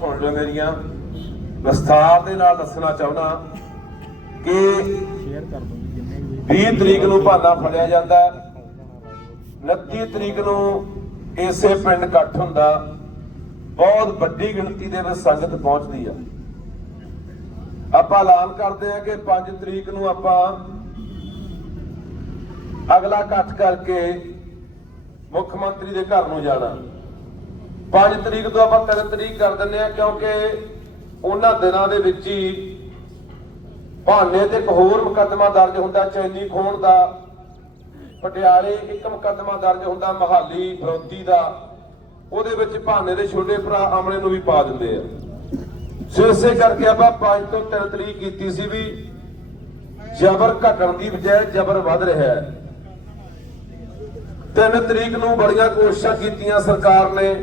ਸੁਣ ਲਓ ਮੇਰੀਆਂ। ਵਿਸਥਾਰ ਦੇ ਨਾਲ ਦੱਸਣਾ ਚਾਹੁੰਦਾ ਕਿ 20 ਤਰੀਕ ਨੂੰ ਭਾਨਾ ਫੜਿਆ ਜਾਂਦਾ 29 ਤਰੀਕ ਨੂੰ ਇਸੇ ਪਿੰਡ ਇਕੱਠ ਹੁੰਦਾ। ਬਹੁਤ ਵੱਡੀ ਗਿਣਤੀ ਦੇ ਵਿੱਚ ਸੰਗਤ ਪਹੁੰਚਦੀ ਆ। ਆਪਾਂ ਐਲਾਨ ਕਰਦੇ ਆ ਕਿ 5 ਤਰੀਕ ਨੂੰ ਆਪਾਂ ਅਗਲਾ ਇਕੱਠ ਕਰਕੇ ਮੁੱਖ ਮੰਤਰੀ ਦੇ ਘਰ ਨੂੰ ਜਾਣਾ। 5 ਤਰੀਕ ਤੋਂ ਆਪਾਂ 3 ਤਰੀਕ ਕਰ ਦਿੰਦੇ ਆ ਕਿਉਂਕਿ ਉਹਨਾਂ ਦਿਨਾਂ ਦੇ ਵਿੱਚ ਹੀ ਭਾਨੇ ਤੇ ਇੱਕ ਹੋਰ ਮੁਕੱਦਮਾ ਦਰਜ ਹੁੰਦਾ, ਚੈਨੀ ਖੋਣ ਦਾ, ਪਟਿਆਲੇ ਇੱਕ ਮੁਕੱਦਮਾ ਦਰਜ ਹੁੰਦਾ, ਮਹਾਲੀ ਫਰੋਤੀ ਦਾ, ਉਹਦੇ ਵਿੱਚ ਭਾਨੇ ਦੇ ਛੋਟੇ ਭਰਾ ਆਮਲੇ ਨੂੰ ਵੀ ਪਾ ਦਿੰਦੇ ਆ। ਸੋ ਇਸੇ ਕਰਕੇ ਆਪਾਂ 5 ਤੋਂ 3 ਤਰੀਕ ਕੀਤੀ ਸੀ ਵੀ ਜ਼ਬਰ ਘਟਣ ਦੀ ਬਜਾਏ ਜ਼ਬਰ ਵੱਧ ਰਿਹਾ ਹੈ। 3 ਤਰੀਕ ਨੂੰ ਬੜੀਆਂ ਕੋਸ਼ਿਸ਼ਾਂ ਕੀਤੀਆਂ ਸਰਕਾਰ ਨੇ।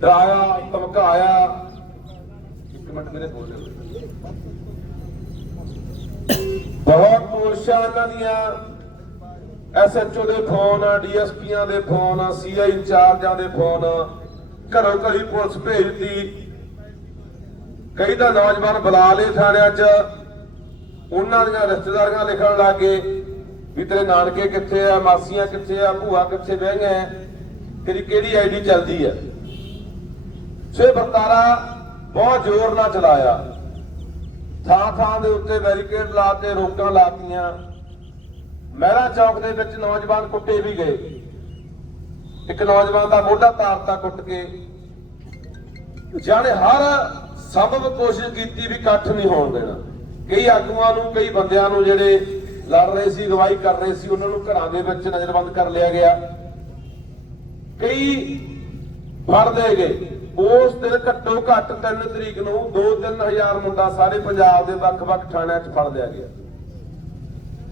ਡਰਾਇਆ, ਧਮਕਾਇਆ। ਇੱਕ ਮਿੰਟ ਮੇਰੇ ਬੋਲ ਰਹੇ ਬਹੁਤ ਕੋਸ਼ਿਸ਼ਾਂ ਇਹਨਾਂ ਦੀਆਂ ਐਸਐਚਓ ਦੇ ਫੋਨ ਡੀਐਸਪੀਆਂ ਦੇ ਫੋਨ ਸੀਆਈ ਇੰਚਾਰਜਾਂ ਦੇ ਫੋਨ। ਘਰੋਂ ਘਰੀ ਪੁਲਿਸ ਭੇਜਦੀ ਕਈ ਤਾਂ ਨੌਜਵਾਨ ਬੁਲਾ ਲਏ ਥਾਣਿਆਂ 'ਚ। ਉਹਨਾਂ ਦੀਆਂ ਰਿਸ਼ਤੇਦਾਰੀਆਂ ਲਿਖਣ ਲੱਗੇ ਵੀ ਤੇਰੇ ਨਾਨਕੇ ਕਿੱਥੇ ਆ, ਮਾਸੀਆਂ ਕਿੱਥੇ ਆ, ਭੂਆ ਕਿੱਥੇ ਬਹਿ ਗਏ ਤੇਰੀ ਕਿਹੜੀ ਆਈਡੀ ਚੱਲਦੀ ਹੈ ਸੇ ਵਰਤਾਰਾ ਬਹੁਤ ਜ਼ੋਰ ਨਾਲ ਚਲਾਇਆ। ਥਾਂ ਥਾਂ ਦੇ ਉੱਤੇ ਬੈਰੀਕੇਡ ਲਾਤੇ ਰੋਕਾਂ ਲਾਤੀਆਂ। ਮਹਿਰਾ ਚੌਕ ਦੇ ਵਿੱਚ ਨੌਜਵਾਨ ਕੁੱਟੇ ਵੀ ਗਏ। ਇੱਕ ਨੌਜਵਾਨ ਦਾ ਮੋਢਾ ਤਾਰਤਾ ਕੁੱਟ ਕੇ। ਜਾਣੇ ਹਰ ਸੰਭਵ ਕੋਸ਼ਿਸ਼ ਕੀਤੀ ਵੀ ਇਕੱਠ ਨਹੀਂ ਹੋਣ ਦੇਣਾ। ਕਈ ਆਗੂਆਂ ਨੂੰ, ਕਈ ਬੰਦਿਆਂ ਨੂੰ ਜਿਹੜੇ ਲੜ ਰਹੇ ਸੀ, ਗਵਾਹੀ ਕਰ ਰਹੇ ਸੀ, ਉਹਨਾਂ ਨੂੰ ਘਰਾਂ ਦੇ ਵਿੱਚ ਨਜ਼ਰਬੰਦ ਕਰ ਲਿਆ ਗਿਆ। ਕਈ ਫੜਦੇ ਗਏ। ਉਸ ਦਿਨ ਘੱਟੋ ਘੱਟ 3 ਤਰੀਕ ਨੂੰ 2-3000 ਮੁੰਡਾ ਸਾਰੇ ਪੰਜਾਬ ਦੇ ਵੱਖ-ਵੱਖ ਥਾਣਿਆਂ 'ਚ ਫੜ ਲਿਆ ਗਿਆ।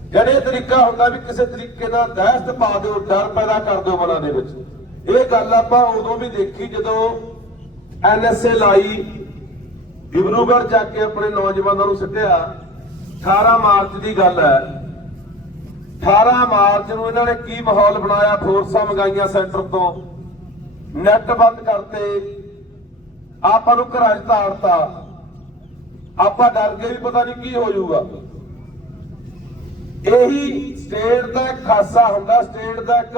ਜਿਹੜੇ ਤਰੀਕਾ ਹੁੰਦਾ ਵੀ ਕਿਸੇ ਤਰੀਕੇ ਨਾਲ ਦਹਿਸ਼ਤ ਪਾ ਦਿਓ, ਡਰ ਪੈਦਾ ਕਰ ਦਿਓ ਮਨਾਂ ਦੇ ਵਿੱਚ। ਇਹ ਗੱਲ ਆਪਾਂ ਉਦੋਂ ਵੀ ਦੇਖੀ ਜਦੋਂ ਐਨਐਸਏ ਲਾਈ, ਡਿਬਰੂਗੜ੍ਹ ਜਾ ਕੇ ਆਪਣੇ ਨੌਜਵਾਨਾਂ ਨੂੰ ਸਿੱਟਿਆ। 18 ਮਾਰਚ ਦੀ ਗੱਲ ਹੈ। 18 ਮਾਰਚ ਨੂੰ ਇਹਨਾਂ ਨੇ ਕੀ ਮਾਹੌਲ ਬਣਾਇਆ? ਫੋਰਸਾਂ ਮੰਗਾਈਆਂ ਸੈਂਟਰ ਤੋਂ। ਨੈਟ ਬੰਦ ਕਰਤੇ। ਆਪਾਂ ਨੂੰ ਘਰਾਂ 'ਚ ਤਾੜਤਾ ਆਪਾਂ ਡਰ ਗਏ ਵੀ ਪਤਾ ਨਹੀਂ ਕੀ ਹੋ ਜਾਊਗਾ। ਇਹੀ ਸਟੇਟ ਦਾ ਇੱਕ ਖਾਸਾ ਹੁੰਦਾ ਸਟੇਟ ਦਾ ਇੱਕ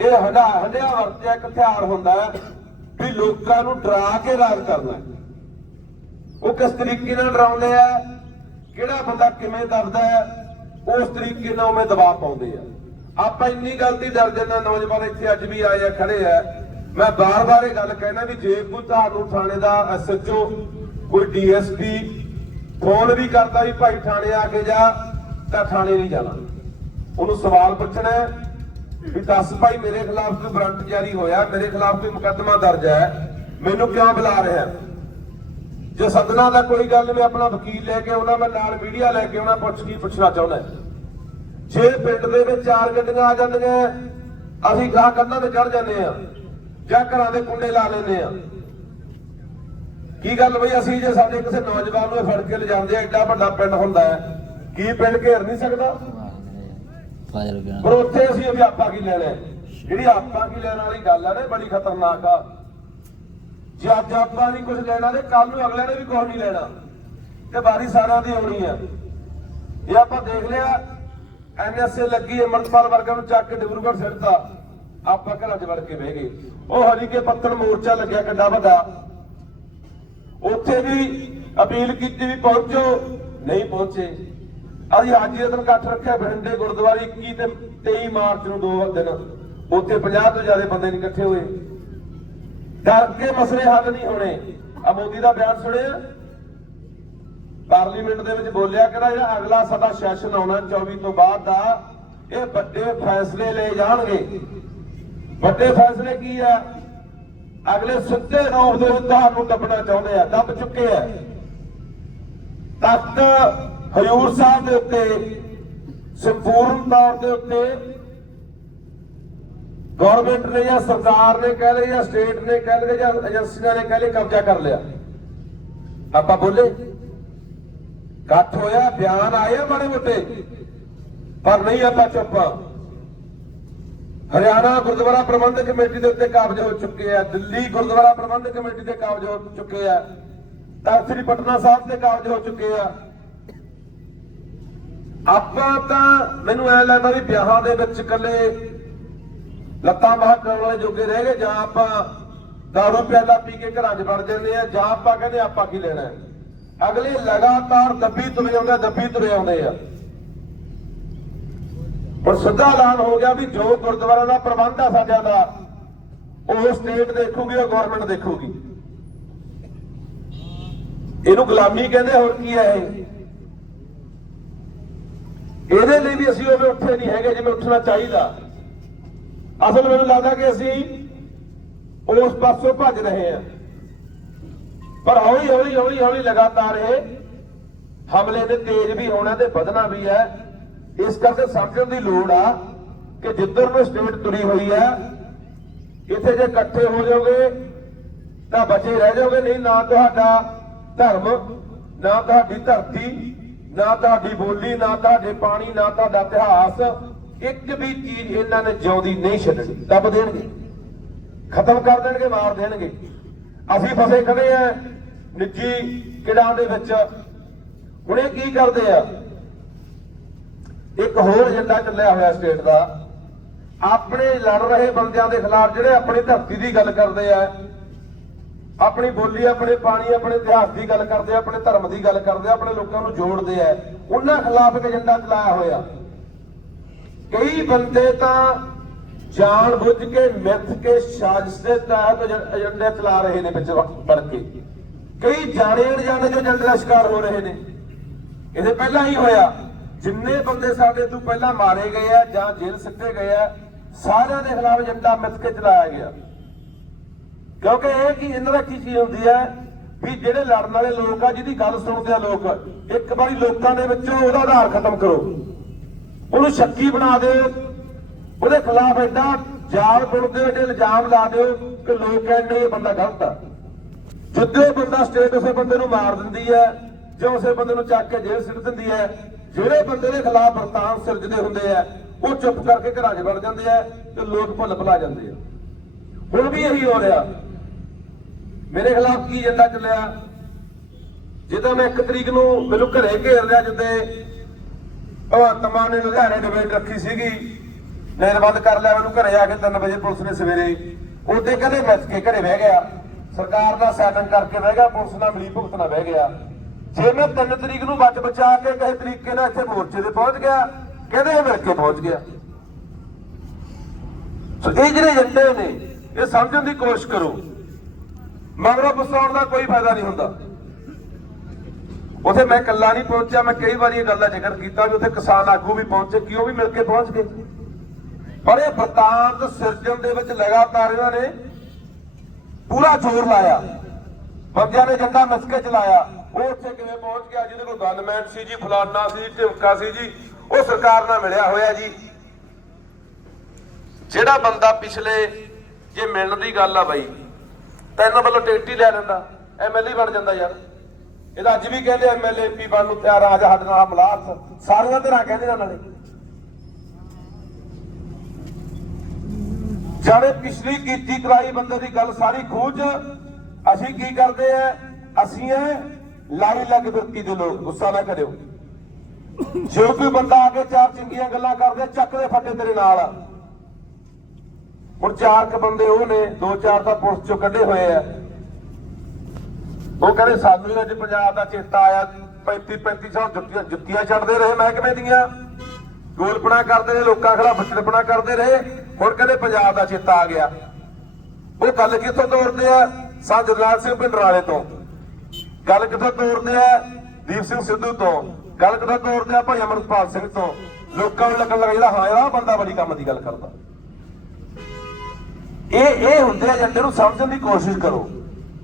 ਇਹ ਹੰਡਾ, ਹੰਡਿਆ ਵਰਤਿਆ ਇੱਕ ਹਥਿਆਰ ਹੁੰਦਾ ਵੀ ਲੋਕਾਂ ਨੂੰ ਡਰਾ ਕੇ ਰਾਜ ਕਰਨਾ। ਉਹ ਕਿਸ ਤਰੀਕੇ ਨਾਲ ਡਰਾਉਂਦੇ ਆ, ਕਿਹੜਾ ਬੰਦਾ ਕਿਵੇਂ ਦਬਦਾ ਉਸ ਤਰੀਕੇ ਨਾਲ ਉਵੇਂ ਦਬਾਅ ਪਾਉਂਦੇ ਆ। ਆਪਾਂ ਇੰਨੀ ਗਲਤੀ ਡਰ ਜੰਨਾ ਨੌਜਵਾਨ ਇੱਥੇ ਅੱਜ ਵੀ ਆਏ ਆ, ਖੜੇ ਆ। ਮੈਂ ਬਾਰ-ਬਾਰ ਇਹ ਗੱਲ ਕਹਿਣਾ ਵੀ ਜੇ ਕੋਈ ਤੁਹਾਨੂੰ ਥਾਣੇ ਦਾ ਐਸਐਚਓ ਕੋਈ ਡੀਐਸਪੀ ਫੋਨ ਵੀ ਕਰਦਾ ਵੀ ਭਾਈ ਥਾਣੇ ਆ ਕੇ ਜਾ, ਤਾਂ ਥਾਣੇ ਨਹੀਂ ਜਾਣਾ। ਉਹਨੂੰ ਸਵਾਲ ਪੁੱਛਣਾ ਵੀ ਦੱਸ ਭਾਈ ਮੇਰੇ ਖਿਲਾਫ ਕੋਈ ਵਾਰੰਟ ਜਾਰੀ ਹੋਇਆ? ਮੇਰੇ ਖਿਲਾਫ ਕੋਈ ਮੁਕੱਦਮਾ ਦਰਜ ਹੈ? ਮੈਨੂੰ ਕਿਉਂ ਬੁਲਾ ਰਿਹਾ ਜੇ ਸਦਨਾ ਦਾ ਕੋਈ ਗੱਲ ਮੈਂ ਆਪਣਾ ਵਕੀਲ ਲੈ ਕੇ ਆਉਣਾ, ਮੈਂ ਨਾਲ ਮੀਡੀਆ ਲੈ ਕੇ ਆਉਣਾ, ਪੁੱਛ ਕੀ ਪੁੱਛਣਾ ਚਾਹੁੰਦਾ ਜੇ ਪਿੰਡ ਦੇ ਵਿੱਚ ਚਾਰ ਗੱਡੀਆਂ ਆ ਜਾਂਦੀਆਂ, ਅਸੀਂ ਗਾਹ ਕੰਨਾਂ ਤੇ ਚੜ ਜਾਂਦੇ ਆ ਜਾਂ ਘਰਾਂ ਦੇ ਕੁੰਡੇ ਲਾ ਲੈਂਦੇ ਆ। ਕੀ ਗੱਲ ਬਈ ਅਸੀਂ ਜੇ ਸਾਡੇ ਕਿਸੇ ਨੌਜਵਾਨ ਨੂੰ ਫੜ ਕੇ ਲਿਜਾਂਦੇ ਆ ਐਡਾ ਵੱਡਾ ਪਿੰਡ ਹੁੰਦਾ ਹੈ ਕੀ ਪਿੰਡ ਘੇਰ ਨਹੀਂ ਸਕਦਾ? ਪਰ ਉੱਥੇ ਅਸੀਂ ਵੀ ਆਪਾਂ ਕੀ ਲੈਣਾ? ਜਿਹੜੀ ਆਪਾਂ ਕੀ ਲੈਣ ਵਾਲੀ ਗੱਲ ਆ ਨਾ ਬੜੀ ਖਤਰਨਾਕ ਆ। ਜੇ ਅੱਜ ਆਪਾਂ ਨਹੀਂ ਕੁਝ ਲੈਣਾ ਤੇ ਕੱਲ ਨੂੰ ਅਗਲੇ ਨੇ ਵੀ ਕੁਝ ਨਹੀਂ ਲੈਣਾ। ਤੇ ਬਾਰੀ ਸਾਰਿਆਂ ਦੀ ਆਉਣੀ ਆ। ਇਹ ਆਪਾਂ ਦੇਖ ਲਿਆ ਐਨਐਸਏ ਲੱਗੀ ਅਮਰਤਪਾਲ ਵਰਗਾ ਨੂੰ ਚੱਕ ਕੇ ਡਿਬਰੂਗੜ੍ਹ ਸਿੱਟਦਾ ਆਪਾਂ ਘਰਾਂ 'ਚ ਵੜ ਕੇ ਬਹਿ ਗਏ। ਉਹ ਹਰੀ ਕੇ ਪੱਤਣ ਮੋਰਚਾ ਲੱਗਿਆ ਕਿੱਡਾ ਵੱਡਾ। ਉੱਥੇ ਵੀ ਅਪੀਲ ਕੀਤੀ ਵੀ ਪਹੁੰਚੋ। ਨਹੀਂ ਪਹੁੰਚੇ। ਅਸੀਂ ਹਾਜੀ ਦਾ ਦਿਨ ਇਕੱਠ ਰੱਖਿਆ ਬਠਿੰਡੇ ਗੁਰਦੁਆਰੇ 21 ਤੇ 23 ਮਾਰਚ ਨੂੰ ਦੋ ਦਿਨ। ਉੱਥੇ 50 ਤੋਂ ਜ਼ਿਆਦਾ ਬੰਦੇ ਨਹੀਂ ਇਕੱਠੇ ਹੋਏ। ਡਰ ਕੇ ਮਸਲੇ ਹੱਲ ਨਹੀਂ ਹੋਣੇ। ਆ ਮੋਦੀ ਦਾ ਬਿਆਨ ਸੁਣਿਆ? ਪਾਰਲੀਮੈਂਟ ਦੇ ਵਿੱਚ ਬੋਲਿਆ ਕਿ ਜਿਹੜਾ ਅਗਲਾ ਸਾਡਾ ਸੈਸ਼ਨ ਆਉਣਾ 24 ਤੋਂ ਬਾਅਦ ਦਾ, ਇਹ ਵੱਡੇ ਫੈਸਲੇ ਲਏ ਜਾਣਗੇ। ਵੱਡੇ ਫੈਸਲੇ ਕੀ ਆ? ਅਗਲੇ ਸਿੱਧੇ ਰੌਬ ਦੇ ਵਿੱਚ ਤੁਹਾਨੂੰ ਦੱਬਣਾ ਚਾਹੁੰਦੇ ਆ, ਦੱਬ ਚੁੱਕੇ ਆ। ਤਖਤ ਹਯੂਰ ਸਾਹਿਬ ਦੇ ਉੱਤੇ, ਸੰਪੂਰਨ ਤੌਰ ਦੇ ਉੱਤੇ ਗਵਰਨਮੈਂਟ ਨੇ ਜਾਂ ਸਰਕਾਰ ਨੇ ਕਹਿ ਲਈ ਜਾਂ ਸਟੇਟ ਨੇ ਕਹਿ ਲਈ ਜਾਂ ਏਜੰਸੀਆਂ ਨੇ ਕਹਿ ਲਈ, ਕਬਜ਼ਾ ਕਰ ਲਿਆ। ਆਪਾਂ ਬੋਲੇ, ਇਕੱਠ ਹੋਇਆ, ਬਿਆਨ ਆਇਆ ਮਾੜੇ ਮੋਟੇ, ਪਰ ਨਹੀਂ ਆਪਾਂ ਚੁੱਪ। ਹਰਿਆਣਾ ਗੁਰਦੁਆਰਾ ਪ੍ਰਬੰਧਕ ਕਮੇਟੀ ਦੇ ਉੱਤੇ ਕਾਬਜ ਹੋ ਚੁੱਕੇ ਆ, ਦਿੱਲੀ ਗੁਰਦੁਆਰਾ ਪ੍ਰਬੰਧਕ ਕਮੇਟੀ ਦੇ ਕਾਬਜ ਹੋ ਚੁੱਕੇ ਆ ਤਖਤ ਸ੍ਰੀ ਪਟਨਾ ਸਾਹਿਬ ਤੇ ਕਾਬਜ ਹੋ ਚੁੱਕੇ ਆ ਆਪਾਂ ਤਾਂ ਮੈਨੂੰ ਐ ਲੱਗਦਾ ਵੀ ਵਿਆਹਾਂ ਦੇ ਵਿੱਚ ਇਕੱਲੇ ਲੱਤਾਂ ਬਾਹਰ ਕਰਨ ਵਾਲੇ ਜੋਗੇ ਰਹਿ ਗਏ, ਜਾਂ ਆਪਾਂ ਦਾਰੂ ਪਿਆਲਾ ਪੀ ਕੇ ਘਰਾਂ 'ਚ ਵੜ ਜਾਂਦੇ ਆ, ਜਾਂ ਆਪਾਂ ਕਹਿੰਦੇ ਆਪਾਂ ਕੀ ਲੈਣਾ ਹੈ। ਅਗਲੇ ਲਗਾਤਾਰ ਦੱਬੀ ਤੁਰੇ ਆਉਂਦੇ ਦੱਬੀ ਤੁਰੇ ਆਉਂਦੇ ਆ ਹੁਣ ਸਿੱਧਾ ਐਲਾਨ ਹੋ ਗਿਆ ਵੀ ਜੋ ਗੁਰਦੁਆਰਾ ਦਾ ਪ੍ਰਬੰਧ ਆ ਸਾਡਿਆਂ ਦਾ, ਉਹ ਸਟੇਟ ਦੇਖੂਗੀ, ਉਹ ਗਵਰਨਮੈਂਟ ਦੇਖੂਗੀ। ਇਹਨੂੰ ਗੁਲਾਮੀ ਕਹਿੰਦੇ, ਹੋਰ ਕੀ ਹੈ ਇਹ? ਇਹਦੇ ਲਈ ਵੀ ਅਸੀਂ ਉਵੇਂ ਉੱਠੇ ਨਹੀਂ ਹੈਗੇ ਜਿਵੇਂ ਉੱਠਣਾ ਚਾਹੀਦਾ। ਅਸਲ ਮੈਨੂੰ ਲੱਗਦਾ ਕਿ ਅਸੀਂ ਉਸ ਪਾਸੋਂ ਭੱਜ ਰਹੇ ਹਾਂ। ਪਰ ਹੌਲੀ ਹੌਲੀ ਹੌਲੀ ਹੌਲੀ ਲਗਾਤਾਰ ਇਹ ਹਮਲੇ ਦੇ ਤੇਜ਼ ਵੀ ਹੋਣਾ ਤੇ ਵਧਣਾ ਵੀ ਹੈ। ਇਸ ਕਰਕੇ ਸਮਝਣ ਦੀ ਲੋੜ ਆ ਕਿ ਜਿੱਧਰ ਨੂੰ ਸਟੇਟ ਤੁਰੀ ਹੋਈ ਹੈ ਇੱਥੇ ਜੇ ਇਕੱਠੇ ਹੋ ਜਾਓਗੇ, ਤਾਂ ਬਚੇ ਰਹਿ ਜਾਓਗੇ, ਨਹੀਂ, ਨਾ ਤੁਹਾਡਾ ਧਰਮ, ਨਾ ਤੁਹਾਡੀ ਧਰਤੀ, ਨਾ ਤੁਹਾਡੀ ਬੋਲੀ, ਨਾ ਤੁਹਾਡੇ ਪਾਣੀ, ਨਾ ਤੁਹਾਡਾ ਇਤਿਹਾਸ, ਇੱਕ ਵੀ ਚੀਜ਼ ਇਹਨਾਂ ਨੇ ਜਿਉਂਦੀ ਨਹੀਂ ਛੱਡਣੀ, ਦੱਬ ਦੇਣਗੇ। ਖਤਮ ਕਰ ਦੇਣਗੇ, ਮਾਰ ਦੇਣਗੇ। ਅਸੀਂ ਫਸੇ ਖੜੇ ਆ, ਨਿੱਜੀ ਕਿੜਾਂ ਦੇ ਵਿੱਚ। ਹੁਣ ਇਹ ਕੀ ਕਰਦੇ ਆ? ਇੱਕ ਹੋਰ ਏਜੰਡਾ ਚੱਲਿਆ ਹੋਇਆ ਸਟੇਟ ਦਾ। ਆਪਣੇ ਲੜ ਰਹੇ ਬੰਦਿਆਂ ਦੇ ਖਿਲਾਫ ਜਿਹੜੇ ਆਪਣੀ ਧਰਤੀ ਦੀ ਗੱਲ ਕਰਦੇ ਆ, ਆਪਣੀ ਬੋਲੀ, ਆਪਣੇ ਪਾਣੀ, ਆਪਣੇ ਇਤਿਹਾਸ ਦੀ ਗੱਲ ਕਰਦੇ ਆ, ਆਪਣੇ ਧਰਮ ਦੀ ਗੱਲ ਕਰਦੇ ਆ, ਆਪਣੇ ਲੋਕਾਂ ਨੂੰ ਜੋੜਦੇ ਆ, ਉਹਨਾਂ ਖਿਲਾਫ ਇੱਕ ਏਜੰਡਾ ਚਲਾਇਆ ਹੋਇਆ। ਕਈ ਬੰਦੇ ਤਾਂ ਜਾਣ ਬੁੱਝ ਕੇ, ਮਿੱਥ ਕੇ, ਸਾਜ਼ਿਸ਼ ਦੇ ਤਹਿਤ ਏਜੰਡੇ ਚਲਾ ਰਹੇ ਨੇ ਵਿੱਚ ਵੜ ਕੇ। ਕਈ ਜਾਣੇ ਅਣਜਾਣੇ ਜੋ ਏਜੰਡੇ ਦਾ ਸ਼ਿਕਾਰ ਹੋ ਰਹੇ ਨੇ। ਇਹਦੇ ਪਹਿਲਾਂ ਹੀ ਹੋਇਆ। ਜਿੰਨੇ ਬੰਦੇ ਸਾਡੇ ਤੋਂ ਪਹਿਲਾਂ ਮਾਰੇ ਗਏ ਆ ਜਾਂ ਜੇਲ੍ਹ ਸਿੱਟੇ ਗਏ ਆ, ਸਾਰਿਆਂ ਦੇ ਖਿਲਾਫ ਏਜੰਡਾ ਮਿੱਥ ਕੇ ਚਲਾਇਆ ਗਿਆ। ਕਿਉਂਕਿ ਇਹ ਕੀ ਇਹਨਾਂ ਦਾ ਕੀ ਚੀਜ਼ ਹੁੰਦੀ ਹੈ ਵੀ ਜਿਹੜੇ ਲੜਨ ਵਾਲੇ ਲੋਕ ਆ, ਜਿਹਦੀ ਗੱਲ ਸੁਣਦੇ ਆ ਲੋਕ, ਇੱਕ ਵਾਰੀ ਲੋਕਾਂ ਦੇ ਵਿੱਚੋਂ ਉਹਦਾ ਆਧਾਰ ਖਤਮ ਕਰੋ। ਉਹਨੂੰ ਸ਼ੱਕੀ ਬਣਾ ਦਿਓ। ਉਹਦੇ ਖਿਲਾਫ ਐਡਾ ਜਾਲ ਬੁਣ ਦਿਓ, ਐਡੇ ਇਲਜ਼ਾਮ ਲਾ ਦਿਓ ਕਿ ਲੋਕ ਕਹਿੰਦੇ ਇਹ ਬੰਦਾ ਗਲਤ ਆ। ਜਿੱਦੇ ਬੰਦਾ ਸਟੇਟ ਉਸੇ ਬੰਦੇ ਨੂੰ ਮਾਰ ਦਿੰਦੀ ਹੈ, ਜਾਂ ਉਸੇ ਬੰਦੇ ਨੂੰ ਚੱਕ ਕੇ ਜੇਲ੍ਹ ਸਿੱਟ ਦਿੰਦੀ ਹੈ ਜਿਹੜੇ ਬੰਦੇ ਦੇ ਖਿਲਾਫ ਵਰਤਾਂ ਸਿਰਜਦੇ ਹੁੰਦੇ ਆ, ਉਹ ਚੁੱਪ ਕਰਕੇ ਘਰਾਂ 'ਚ ਵੜ ਜਾਂਦੇ ਆ ਤੇ ਲੋਕ ਭੁੱਲ ਭੁਲਾ ਜਾਂਦੇ ਆ। ਹੁਣ ਵੀ ਇਹੀ ਹੋ ਰਿਹਾ। ਮੇਰੇ ਖਿਲਾਫ ਕੀ ਏਜੰਡਾ ਚੱਲਿਆ? ਜਦੋਂ ਮੈਂ 1 ਤਰੀਕ ਨੂੰ ਮੈਨੂੰ ਘਰੇ ਘੇਰ ਲਿਆ ਜਿੱਦੇ ਭਗਵੰਤ ਮਾਨ ਨੇ ਲੁਧਿਆਣੇ ਡਿਬੇਟ ਰੱਖੀ ਸੀਗੀ। ਨਿਰਬੰਧ ਕਰ ਲਿਆ, ਮੈਨੂੰ ਘਰੇ ਆ ਕੇ 3 ਵਜੇ ਪੁਲਿਸ ਨੇ ਸਵੇਰੇ ਉਹਦੇ ਕਹਿੰਦੇ ਮਿੱਥ ਕੇ ਘਰੇ ਬਹਿ ਗਿਆ। ਸਰਕਾਰ ਦਾ ਸੈਟਿੰਗ ਕਰਕੇ ਬਹਿ ਗਿਆ, ਪੁਲਿਸ ਨਾਲ ਮਿਲੀ ਭੁਗਤ ਨਾਲ ਬਹਿ ਗਿਆ। ਜੇ ਮੈਂ 3 ਤਰੀਕ ਨੂੰ ਬਚ ਬਚਾ ਕੇ ਕਿਸੇ ਤਰੀਕੇ ਨਾਲ ਇੱਥੇ ਮੋਰਚੇ ਤੇ ਪਹੁੰਚ ਗਿਆ, ਕਹਿੰਦੇ ਇਹ ਮਿਲ ਕੇ ਪਹੁੰਚ ਗਿਆ। ਸੋ ਇਹ ਜਿਹੜੇ ਏਜੰਡੇ ਨੇ, ਇਹ ਸਮਝਣ ਦੀ ਕੋਸ਼ਿਸ਼ ਕਰੋ। ਮਗਰੋਂ ਪਸਾਉਣ ਦਾ ਕੋਈ ਫਾਇਦਾ ਨਹੀਂ ਹੁੰਦਾ। ਉਥੇ ਮੈਂ ਇਕੱਲਾ ਨਹੀਂ ਪਹੁੰਚਿਆ, ਮੈਂ ਕਈ ਵਾਰੀ ਇਹ ਗੱਲ ਦਾ ਜ਼ਿਕਰ ਕੀਤਾ ਵੀ ਉਥੇ ਕਿਸਾਨ ਆਗੂ ਵੀ ਪਹੁੰਚੇ ਕਿ ਉਹ ਵੀ ਮਿਲ ਕੇ ਪਹੁੰਚ ਗਏ। ਪਰ ਇਹ ਵਰਤਾਂਤ ਸਿਰਜਣ ਦੇ ਵਿੱਚ ਲਗਾਤਾਰ ਇਹਨਾਂ ਨੇ ਪੂਰਾ ਜ਼ੋਰ ਲਾਇਆ। ਬੰਦਿਆਂ ਨੇ ਜੰਦਾ ਮਿਸਕੇ ਚਲਾਇਆ। ਉਹ ਉੱਥੇ ਕਿਵੇਂ ਪਹੁੰਚ ਗਿਆ? ਜਿਹਦੇ ਕੋਲ ਗਨਮੈਨ ਸੀ ਜੀ, ਫਲਾਨਾ ਸੀ, ਢਿਮਕਾ ਸੀ ਜੀ, ਉਹ ਸਰਕਾਰ ਨਾਲ ਮਿਲਿਆ ਹੋਇਆ ਜੀ। ਜਿਹੜਾ ਬੰਦਾ ਪਿਛਲੇ ਜੇ ਮਿਲਣ ਦੀ ਗੱਲ ਆ ਬਾਈ ਤੈਨੂੰ ਵੱਲੋਂ ਟਿਕਟ ਹੀ ਲੈ ਲੈਂਦਾ। ਐਮਐਲਏ ਬਣ ਜਾਂਦਾ ਯਾਰ। ਇਹਦਾ ਅੱਜ ਵੀ ਕਹਿੰਦੇ ਐਮਐਲਏ ਪੀ ਬਣ ਨੂੰ ਤਿਆਰ ਆ ਜਾ ਸਾਡੇ ਨਾਲ ਮਲਾਸ ਸਾਰੀਆਂ ਤਰ੍ਹਾਂ ਕਹਿੰਦੇ ਨੇ ਉਹਨਾਂ ਨੇ ਜਾਣੇ ਪਿਛਲੀ ਕੀਤੀ ਕਰਾਈ ਬੰਦੇ ਦੀ ਗੱਲ ਸਾਰੀ ਖੂਜ ਅਸੀਂ ਕੀ ਕਰਦੇ ਆ? ਅਸੀਂ ਲਾਈ ਲੱਗ ਬਿਰਤੀ ਦੇ ਲੋਕ, ਗੁੱਸਾ ਨਾ ਕਰਿਓ। ਜੋ ਕੋਈ ਬੰਦਾ ਆ ਕੇ ਚਾਰ ਚੰਗੀਆਂ ਗੱਲਾਂ ਕਰਦੇ, ਚੱਕ ਦੇ ਫੱਟੇ ਤੇਰੇ ਨਾਲ। ਹੁਣ ਚਾਰ ਕ ਬੰਦੇ ਉਹ ਨੇ, ਦੋ ਚਾਰ ਤਾਂ ਪੁਲਿਸ ਚੋਂ ਕੱਢੇ ਹੋਏ ਆ। ਉਹ ਕਹਿੰਦੇ, ਸਾਨੂੰ ਵੀ ਅੱਜ ਪੰਜਾਬ ਦਾ ਚੇਤਾ ਆਇਆ 35 3500 ਜੁੱਤੀਆਂ ਜੁੱਤੀਆਂ ਛੱਡਦੇ ਰਹੇ ਮਹਿਕਮੇ ਦੀਆਂ। ਗੋਲਪਣਾ ਕਰਦੇ ਰਹੇ, ਲੋਕਾਂ ਖਿਲਾਫ ਵਿਚੜਪਣਾ ਕਰਦੇ ਰਹੇ। ਹੁਣ ਕਹਿੰਦੇ, ਪੰਜਾਬ ਦਾ ਚੇਤਾ ਆ ਗਿਆ। ਉਹ ਗੱਲ ਕਿੱਥੋਂ ਤੋਰਦੇ ਆ? ਸਾਂ ਜਰਨੈਲ ਸਿੰਘ ਪਿੰਡਰਾਲੇ ਤੋਂ। ਗੱਲ ਕਿੱਥੋਂ ਤੋਰਦੇ ਆ? ਦੀਪ ਸਿੰਘ ਸਿੱਧੂ ਤੋਂ। ਗੱਲ ਕਿੱਥੋਂ ਤੋਰਦੇ ਆ ਭਾਈ ਅਮਰਪਾਲ ਸਿੰਘ ਤੋਂ? ਲੋਕਾਂ ਨੂੰ ਲੱਗਣ ਲੱਗਾ ਜਿਹੜਾ ਹਾਂ ਯਾਰ ਬੰਦਾ ਬੜੀ ਕੰਮ ਦੀ ਗੱਲ ਕਰਦਾ। ਇਹ ਇਹ ਹੁੰਦੇ ਆ ਏਜੰਡੇ ਨੂੰ ਸਮਝਣ ਦੀ ਕੋਸ਼ਿਸ਼ ਕਰੋ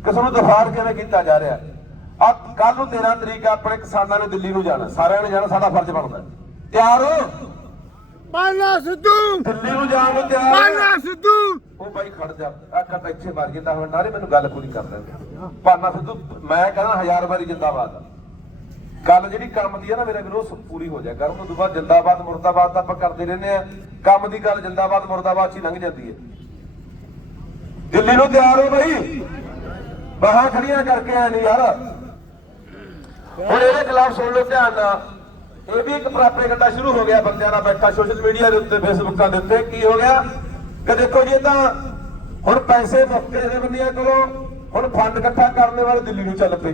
ਕਿ ਤੁਹਾਨੂੰ ਦਫਾਰ ਕਿਵੇਂ ਕੀਤਾ ਜਾ ਰਿਹਾ ਆ ਕੱਲ ਨੂੰ 13 ਤਰੀਕ ਆਪਣੇ ਕਿਸਾਨਾਂ ਨੇ ਦਿੱਲੀ ਨੂੰ ਜਾਣਾ, ਸਾਰਿਆਂ ਨੇ ਜਾਣਾ, ਸਾਡਾ ਫਰਜ਼ ਬਣਦਾ ਤਿਆਰ ਹੋ? ਪਾਲਾ ਸਿੱਧੂ! ਦਿੱਲੀ ਨੂੰ ਜਾਣ ਨੂੰ ਤਿਆਰ ਪਾਲਾ ਹੋ ਸਿੱਧੂ! ਉਹ ਬਾਈ ਖੜ ਜਾ। ਆ ਕੱਟ ਇੱਥੇ ਮਾਰ ਜਿੰਦਾ ਹੁਣ ਨਾਰੇ ਮੈਨੂੰ ਗੱਲ ਪੂਰੀ ਕਰ ਲੈਂਦੇ ਪਾਨਾ ਸਿੱਧੂ ਮੈਂ ਕਹਿੰਦਾ ਹਜ਼ਾਰ ਵਾਰੀ ਜਿੰਦਾਬਾਦ। ਗੱਲ ਜਿਹੜੀ ਕੰਮ ਦੀ ਆ ਨਾ ਮੇਰੇ ਵੀਰੋ ਪੂਰੀ ਹੋ ਜਾ ਕਰ ਉਹ ਤੋਂ ਬਾਅਦ ਜਿੰਦਾਬਾਦ ਮੁਰਦਾਬਾਦ ਤਾਂ ਆਪਾਂ ਕਰਦੇ ਰਹਿੰਦੇ ਆ। ਕੰਮ ਦੀ ਗੱਲ ਜਿੰਦਾਬਾਦ ਮੁਰਦਾਬਾਦ ਚ ਹੀ ਲੰਘ ਜਾਂਦੀ ਹੈ। ਦਿੱਲੀ ਨੂੰ ਤਿਆਰ ਹੋ ਬਈ। ਬਾਹਾਂ ਖੜੀਆਂ ਕਰਕੇ ਆਏ ਨੇ ਯਾਰ। ਹੁਣ ਇਹਦੇ ਖਿਲਾਫ ਸੁਣ ਲਓ ਧਿਆਨ ਨਾਲ। ਇਹ ਵੀ ਇੱਕ ਪ੍ਰਾਪੇਗੰਡਾ ਸ਼ੁਰੂ ਹੋ ਗਿਆ ਬੰਦਿਆਂ ਨਾਲ ਬੈਠਾ ਸੋਸ਼ਲ ਮੀਡੀਆ ਦੇ ਉੱਤੇ ਫੇਸਬੁੱਕਾਂ ਦੇ ਉੱਤੇ। ਕੀ ਹੋ ਗਿਆ? ਕਿ ਦੇਖੋ ਜੀ ਤਾਂ ਹੁਣ ਪੈਸੇ ਮੁੱਕ ਕੇ ਬੰਦੀਆਂ ਕੋਲੋਂ ਹੁਣ ਫੰਡ ਇਕੱਠਾ ਕਰਨ ਵਾਲੇ ਦਿੱਲੀ ਨੂੰ ਚੱਲ ਪਏ।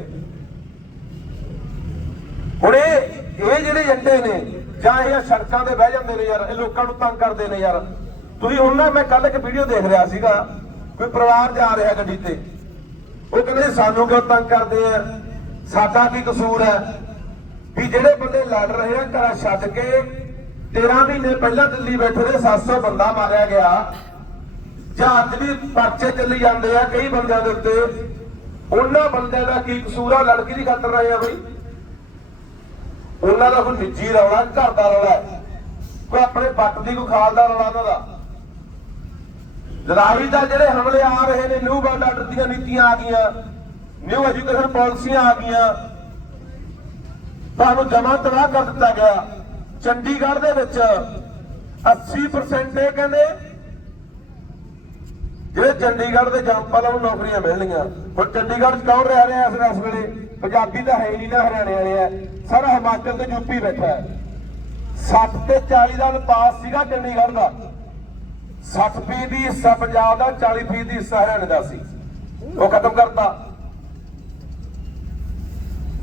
ਹੁਣ ਇਹ ਇਹ ਜਿਹੜੇ ਏਜੰਡੇ ਨੇ, ਜਾਂ ਇਹ ਸੜਕਾਂ ਤੇ ਬਹਿ ਜਾਂਦੇ ਨੇ ਯਾਰ, ਇਹ ਲੋਕਾਂ ਨੂੰ ਤੰਗ ਕਰਦੇ ਨੇ ਯਾਰ। ਤੁਸੀਂ ਹੁਣ ਨਾ, ਮੈਂ ਕੱਲ ਇੱਕ ਵੀਡੀਓ ਦੇਖ ਰਿਹਾ ਸੀਗਾ, ਕੋਈ ਪਰਿਵਾਰ ਜਾ ਰਿਹਾ ਗੱਡੀ ਤੇ। ਉਹ ਕਹਿੰਦੇ ਸਾਨੂੰ ਕਿਉਂ ਤੰਗ ਕਰਦੇ ਆ? ਸਾਡਾ ਕੀ ਕਸੂਰ ਹੈ? ਵੀ ਜਿਹੜੇ ਬੰਦੇ ਲੜ ਰਹੇ ਆ, ਘਰਾਂ ਛੱਡ ਕੇ 13 ਮਹੀਨੇ ਪਹਿਲਾਂ ਦਿੱਲੀ ਬੈਠੇ ਦੇ 700 ਬੰਦਾ ਮਾਰਿਆ ਗਿਆ। ਜਾਂ ਅੱਜ ਵੀ ਪਰਚੇ ਚੱਲੀ ਜਾਂਦੇ ਆ ਕਈ ਬੰਦਿਆਂ ਦੇ ਉੱਤੇ। ਉਹਨਾਂ ਬੰਦਿਆਂ ਦਾ ਕੀ ਕਸੂਰ ਆ? ਲੜਕੀ ਦੀ ਖਾਤਰ ਰਹੇ ਆ ਬਈ। ਉਹਨਾਂ ਦਾ ਕੋਈ ਨਿੱਜੀ ਰੌਲਾ, ਘਰ ਦਾ ਰੌਲਾ ਕੋਈ ਆਪਣੇ ਪੱਟ ਦੀ ਕੋਈ ਖਾਲ ਦਾ ਰੌਲਾ ਉਹਨਾਂ ਦਾ। ਲੜਾਈ ਦਾ ਜਿਹੜੇ ਹਮਲੇ ਆ ਰਹੇ ਨੇ ਨਿਊ ਵਰਲਡ ਆਰਡਰ ਦੀਆਂ ਨੀਤੀਆਂ ਆ ਗਈਆਂ ਨਿਊ ਐਜੂਕੇਸ਼ਨ ਪਾਲਿਸੀਆਂ ਆ ਗਈਆਂ। ਤੁਹਾਨੂੰ ਜਮਾ ਤਬਾਹ ਕਰ ਦਿੱਤਾ ਗਿਆ। ਚੰਡੀਗੜ੍ਹ ਦੇ ਵਿੱਚ 80% ਇਹ ਕਹਿੰਦੇ, ਜਿਹੜੇ ਚੰਡੀਗੜ੍ਹ ਦੇ ਜੰਪਾਲਾਂ ਨੂੰ ਨੌਕਰੀਆਂ ਮਿਲਣਗੀਆਂ ਹੁਣ ਚੰਡੀਗੜ੍ਹ 'ਚ ਕੌਣ ਰਹਿ ਰਿਹਾ ਇਸ ਇਸ ਵੇਲੇ? ਪੰਜਾਬੀ ਤਾਂ ਹੈ ਨਹੀਂ ਨਾ, ਹਰਿਆਣੇ ਵਾਲੇ ਆ। ਸਾਰਾ ਹਿਮਾਚਲ ਤੇ ਯੂਪੀ ਬੈਠਾ ਹੈ। 60 ਤੇ 40 ਦਾ ਪਾਸ ਸੀਗਾ ਚੰਡੀਗੜ੍ਹ ਦਾ। 60 ਫੀਸਦੀ ਹਿੱਸਾ ਪੰਜਾਬ ਦਾ 40 ਫੀਸਦੀ ਹਿੱਸਾ ਹਰਿਆਣੇ ਦਾ ਸੀ। ਉਹ ਖਤਮ ਕਰਤਾ।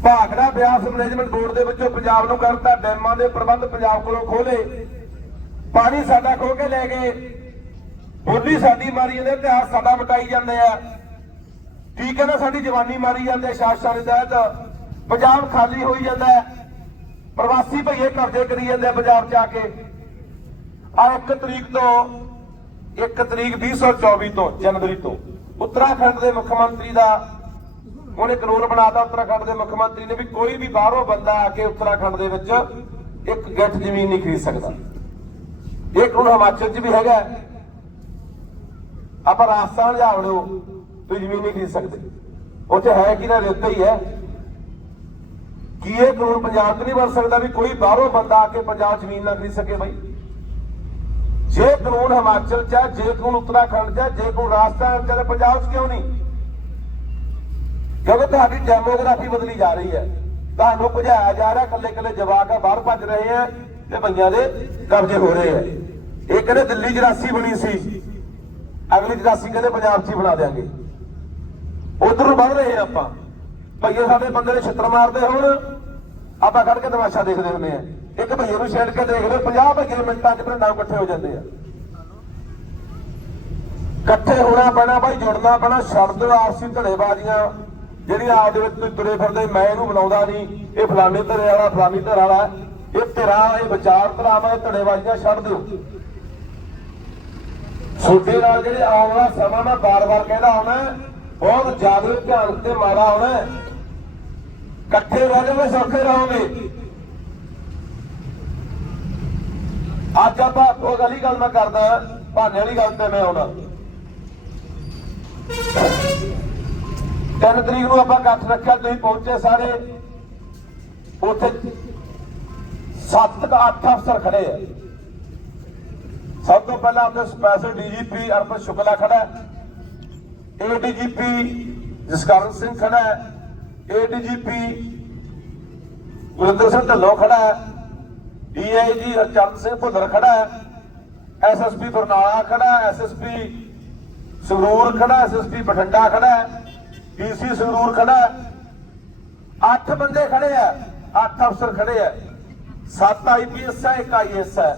ਭਾਖੜਾ ਬਿਆਸ ਮੈਨੇਜਮੈਂਟ ਬੋਰਡ ਦੇ ਵਿੱਚੋਂ ਪੰਜਾਬ ਨੂੰ ਕਰਤਾ, ਡੈਮਾਂ ਦੇ ਪ੍ਰਬੰਧ ਪੰਜਾਬ ਕੋਲੋਂ ਖੋਲੇ ਪਾਣੀ ਸਾਡਾ ਖੋ ਕੇ ਲੈ ਗਏ। ਬੋਲੀ ਸਾਡੀ ਮਾਰੀ ਜਾਂਦੇ, ਇਤਿਹਾਸ ਸਾਡਾ ਮਟਾਈ ਜਾਂਦੇ ਆ। ਠੀਕ ਹੈ ਨਾ ਸਾਡੀ ਜਵਾਨੀ ਮਾਰੀ ਜਾਂਦੇ ਆ ਦੇ ਤਹਿਤ? ਪੰਜਾਬ ਖਾਲੀ ਹੋਈ ਜਾਂਦਾ ਪ੍ਰਵਾਸੀ ਭਈਏ ਕਬਜ਼ੇ ਕਰੀ ਜਾਂਦੇ ਪੰਜਾਬ 'ਚ ਆ ਕੇ। ਆ 1 ਤਰੀਕ ਤੋਂ 1 ਤਰੀਕ 2024 ਤੋਂ, ਜਨਵਰੀ ਤੋਂ, ਉੱਤਰਾਖੰਡ ਦੇ ਮੁੱਖ ਮੰਤਰੀ ਦਾ ਉਹਨੇ ਕਾਨੂੰਨ ਬਣਾਤਾ, ਉੱਤਰਾਖੰਡ ਦੇ ਮੁੱਖ ਮੰਤਰੀ ਨੇ ਵੀ ਕੋਈ ਵੀ ਬਾਹਰੋਂ ਬੰਦਾ ਆ ਕੇ ਉੱਤਰਾਖੰਡ ਦੇ ਵਿੱਚ ਇੱਕ ਗੱਠ ਜ਼ਮੀਨ ਨਹੀਂ ਖਰੀਦ ਸਕਦਾ। ਇਹ ਕਾਨੂੰਨ ਹਿਮਾਚਲ 'ਚ ਵੀ ਹੈਗਾ ਆਪਾਂ ਰਾਜਸਥਾਨ ਜਾ ਵੜੋ ਤੁਸੀਂ ਜ਼ਮੀਨ ਨਹੀਂ ਖਰੀਦ ਸਕਦੇ। ਉੱਥੇ ਹੈ ਕਿ ਨਾ, ਰੇਤਾ ਹੀ ਹੈ। ਕੀ ਇਹ ਕਾਨੂੰਨ ਪੰਜਾਬ 'ਚ ਨਹੀਂ ਬਣ ਸਕਦਾ ਵੀ ਕੋਈ ਬਾਹਰੋਂ ਬੰਦਾ ਆ ਕੇ ਪੰਜਾਬ ਜ਼ਮੀਨ ਨਾ ਖਰੀਦ ਸਕੇ ਬਾਈ? ਜੇ ਕਾਨੂੰਨ ਹਿਮਾਚਲ 'ਚ ਹੈ, ਜੇ ਕਾਨੂੰਨ ਉੱਤਰਾਖੰਡ 'ਚ ਹੈ, ਜੇ ਕਾਨੂੰਨ ਰਾਜਸਥਾਨ 'ਚ ਹੈ ਪੰਜਾਬ 'ਚ ਕਿਉਂ ਨਹੀਂ? ਕਿਉਂਕਿ ਤੁਹਾਡੀ ਡੈਮੋਗ੍ਰਾਫੀ ਬਦਲੀ ਜਾ ਰਹੀ ਹੈ। ਤੁਹਾਨੂੰ ਭਜਾਇਆ ਜਾ ਰਿਹਾ ਕੱਲੇ ਕੱਲੇ ਜਵਾਕ ਆ, ਬਾਹਰ ਭੱਜ ਰਹੇ ਆ ਤੇ ਭਈਆਂ ਦੇ ਕਬਜ਼ੇ ਹੋ ਰਹੇ ਆ। ਇਹ ਕਹਿੰਦੇ ਦਿੱਲੀ 84 ਬਣੀ ਸੀ? ਅਗਲੀ 84 ਕਹਿੰਦੇ ਪੰਜਾਬ 'ਚ ਹੀ ਬਣਾ ਦੇਾਂਗੇ ਉਧਰ ਨੂੰ ਵੱਧ ਰਹੇ ਆਪਾਂ। ਭਈਏ ਸਾਡੇ ਬੰਦੇ ਨੇ ਛਿੱਤਰ ਮਾਰਦੇ ਹੁਣ, ਆਪਾਂ ਖੜ ਕੇ ਤਮਾਸ਼ਾ ਦੇਖਦੇ ਹੁੰਦੇ ਆ। ਇੱਕ ਭਈਏ ਨੂੰ ਛੇੜ ਕੇ ਦੇਖਦੇ ਲਓ 50 ਭਈਏ ਮਿੰਟਾਂ 'ਚ ਪਿੰਡਾਂ ਇਕੱਠੇ ਹੋ ਜਾਂਦੇ ਆ। ਇਕੱਠੇ ਹੋਣਾ ਪੈਣਾ ਭਾਈ ਜੁੜਨਾ ਪੈਣਾ ਛੱਡ ਦਿਓ ਆਪਸੀ ਧੜੇਬਾਜ਼ੀਆਂ। ਜਿਹੜੀਆਂ ਆਪਦੇ ਵਿੱਚ ਤੁਸੀਂ ਤੁਰੇ ਫਿਰਦੇ, ਮੈਂ ਇਹਨੂੰ ਬਣਾਉਂਦਾ ਨਹੀਂ। ਇਹ ਫਲਾਣੇ ਧੜੇ ਵਾਲਾ, ਫਲਾਣੀ ਧੜ ਵਾਲਾ ਇਹ ਧਿਰਾਂ ਇਹ ਵਿਚਾਰ ਇਹ ਧੜੇਬਾਜ਼ੀਆਂ ਛੱਡ ਦਿਓ। ਛੋਟੇ ਨਾਲ ਜਿਹੜੇ ਆਉਣ ਵਾਲਾ ਸਮਾਂ ਮੈਂ ਬਾਰ-ਬਾਰ ਕਹਿੰਦਾ ਆਉਣਾ ਬਹੁਤ ਜਾਗਰੂਕ ਧਿਆਨ ਤੇ ਮਾਰਾ ਆਉਣਾ ਇਕੱਠੇ ਰਹਿ ਜਾਵੇ ਸੌਖੇ ਰਹੋਗੇ। ਅੱਜ ਆਪਾਂ ਉਹ ਗਲੀ ਗੱਲ ਮੈਂ ਕਰਦਾ, ਭਾਨੇ ਵਾਲੀ ਗੱਲ ਤੇ ਮੈਂ ਆਉਣਾ। ਤਿੰਨ ਤਰੀਕ ਨੂੰ ਆਪਾਂ ਇਕੱਠ ਰੱਖਿਆ, ਤੁਸੀਂ ਪਹੁੰਚੇ ਸਾਰੇ। ਉੱਥੇ 7 ਤੋਂ 8 ਅਫਸਰ ਖੜੇ ਆ। ਸਭ ਤੋਂ ਪਹਿਲਾਂ ਉੱਥੇ ਸਪੈਸ਼ਲ ਡੀਜੀਪੀ ਅਰਪਨ ਸ਼ੁਕਲਾ ਖੜਾ ਹੈ। ਏਡੀਜੀਪੀ ਜਸਕਰਨ ਸਿੰਘ ਖੜਾ ਹੈ। ਏਡੀਜੀਪੀ ਗੁਰਿੰਦਰ ਸਿੰਘ ਢੱਲੋਂ ਖੜਾ ਹੈ। ਡੀਆਈਜੀ ਹਰਚੰਦ ਸਿੰਘ ਭੁੱਲਰ ਖੜਾ ਹੈ। ਐਸਐਸਪੀ ਬਰਨਾਲਾ ਖੜਾ ਹੈ। ਐਸਐਸਪੀ ਸੰਗਰੂਰ ਖੜਾ ਹੈ। ਐਸਐਸਪੀ ਬਠਿੰਡਾ ਖੜਾ ਹੈ। ਡੀਸੀ ਸੰਗਰੂਰ ਖੜਾ ਅੱਠ ਬੰਦੇ ਖੜੇ ਆ। ਅੱਠ ਅਫਸਰ ਖੜੇ ਆ। ਸੱਤ ਆਈਪੀਐਸ ਹੈ, ਇੱਕ ਆਈਐਸ ਹੈ।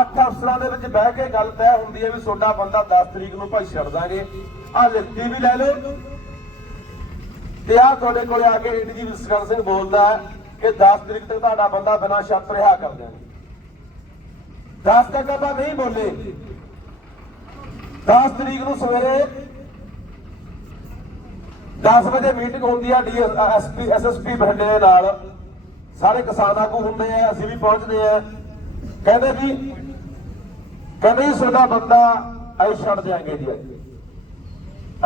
ਅੱਠ ਅਫਸਰਾਂ ਦੇ ਵਿੱਚ ਬਹਿ ਕੇ ਗੱਲ ਤੈਅ ਹੁੰਦੀ ਹੈ ਵੀ ਤੁਹਾਡਾ ਬੰਦਾ 10 ਤਰੀਕ ਨੂੰ ਭਾਈ ਛੱਡ ਦਾਂਗੇ। ਆ ਲਿਖਤੀ ਵੀ ਲੈ ਲਓ। ਤੇ ਆ ਤੁਹਾਡੇ ਕੋਲੇ ਆ ਕੇ ਏਡੀਜੀ ਵਿਸਕਰਨ ਸਿੰਘ ਬੋਲਦਾ ਕਿ 10 ਤਰੀਕ ਤੱਕ ਤੁਹਾਡਾ ਬੰਦਾ ਬਿਨਾਂ ਸ਼ਰਤ ਰਿਹਾ ਕਰ ਦਿਆਂਗੇ 10 ਤੱਕ ਆਪਾਂ ਨਹੀਂ ਬੋਲੇ। 10 ਤਰੀਕ ਨੂੰ ਸਵੇਰੇ 10 ਵਜੇ ਮੀਟਿੰਗ ਹੁੰਦੀ ਆ ਡੀਐਸਪੀ ਐਸਐਸਪੀ ਬਠਿੰਡੇ ਦੇ ਨਾਲ। ਸਾਰੇ ਕਿਸਾਨ ਆਗੂ ਹੁੰਦੇ ਆ, ਅਸੀਂ ਵੀ ਪਹੁੰਚਦੇ ਆ। ਕਹਿੰਦੇ ਵੀ, ਕਹਿੰਦੇ ਜੀ ਸਾਡਾ ਬੰਦਾ ਅਸੀਂ ਛੱਡ ਦਿਆਂਗੇ ਜੀ।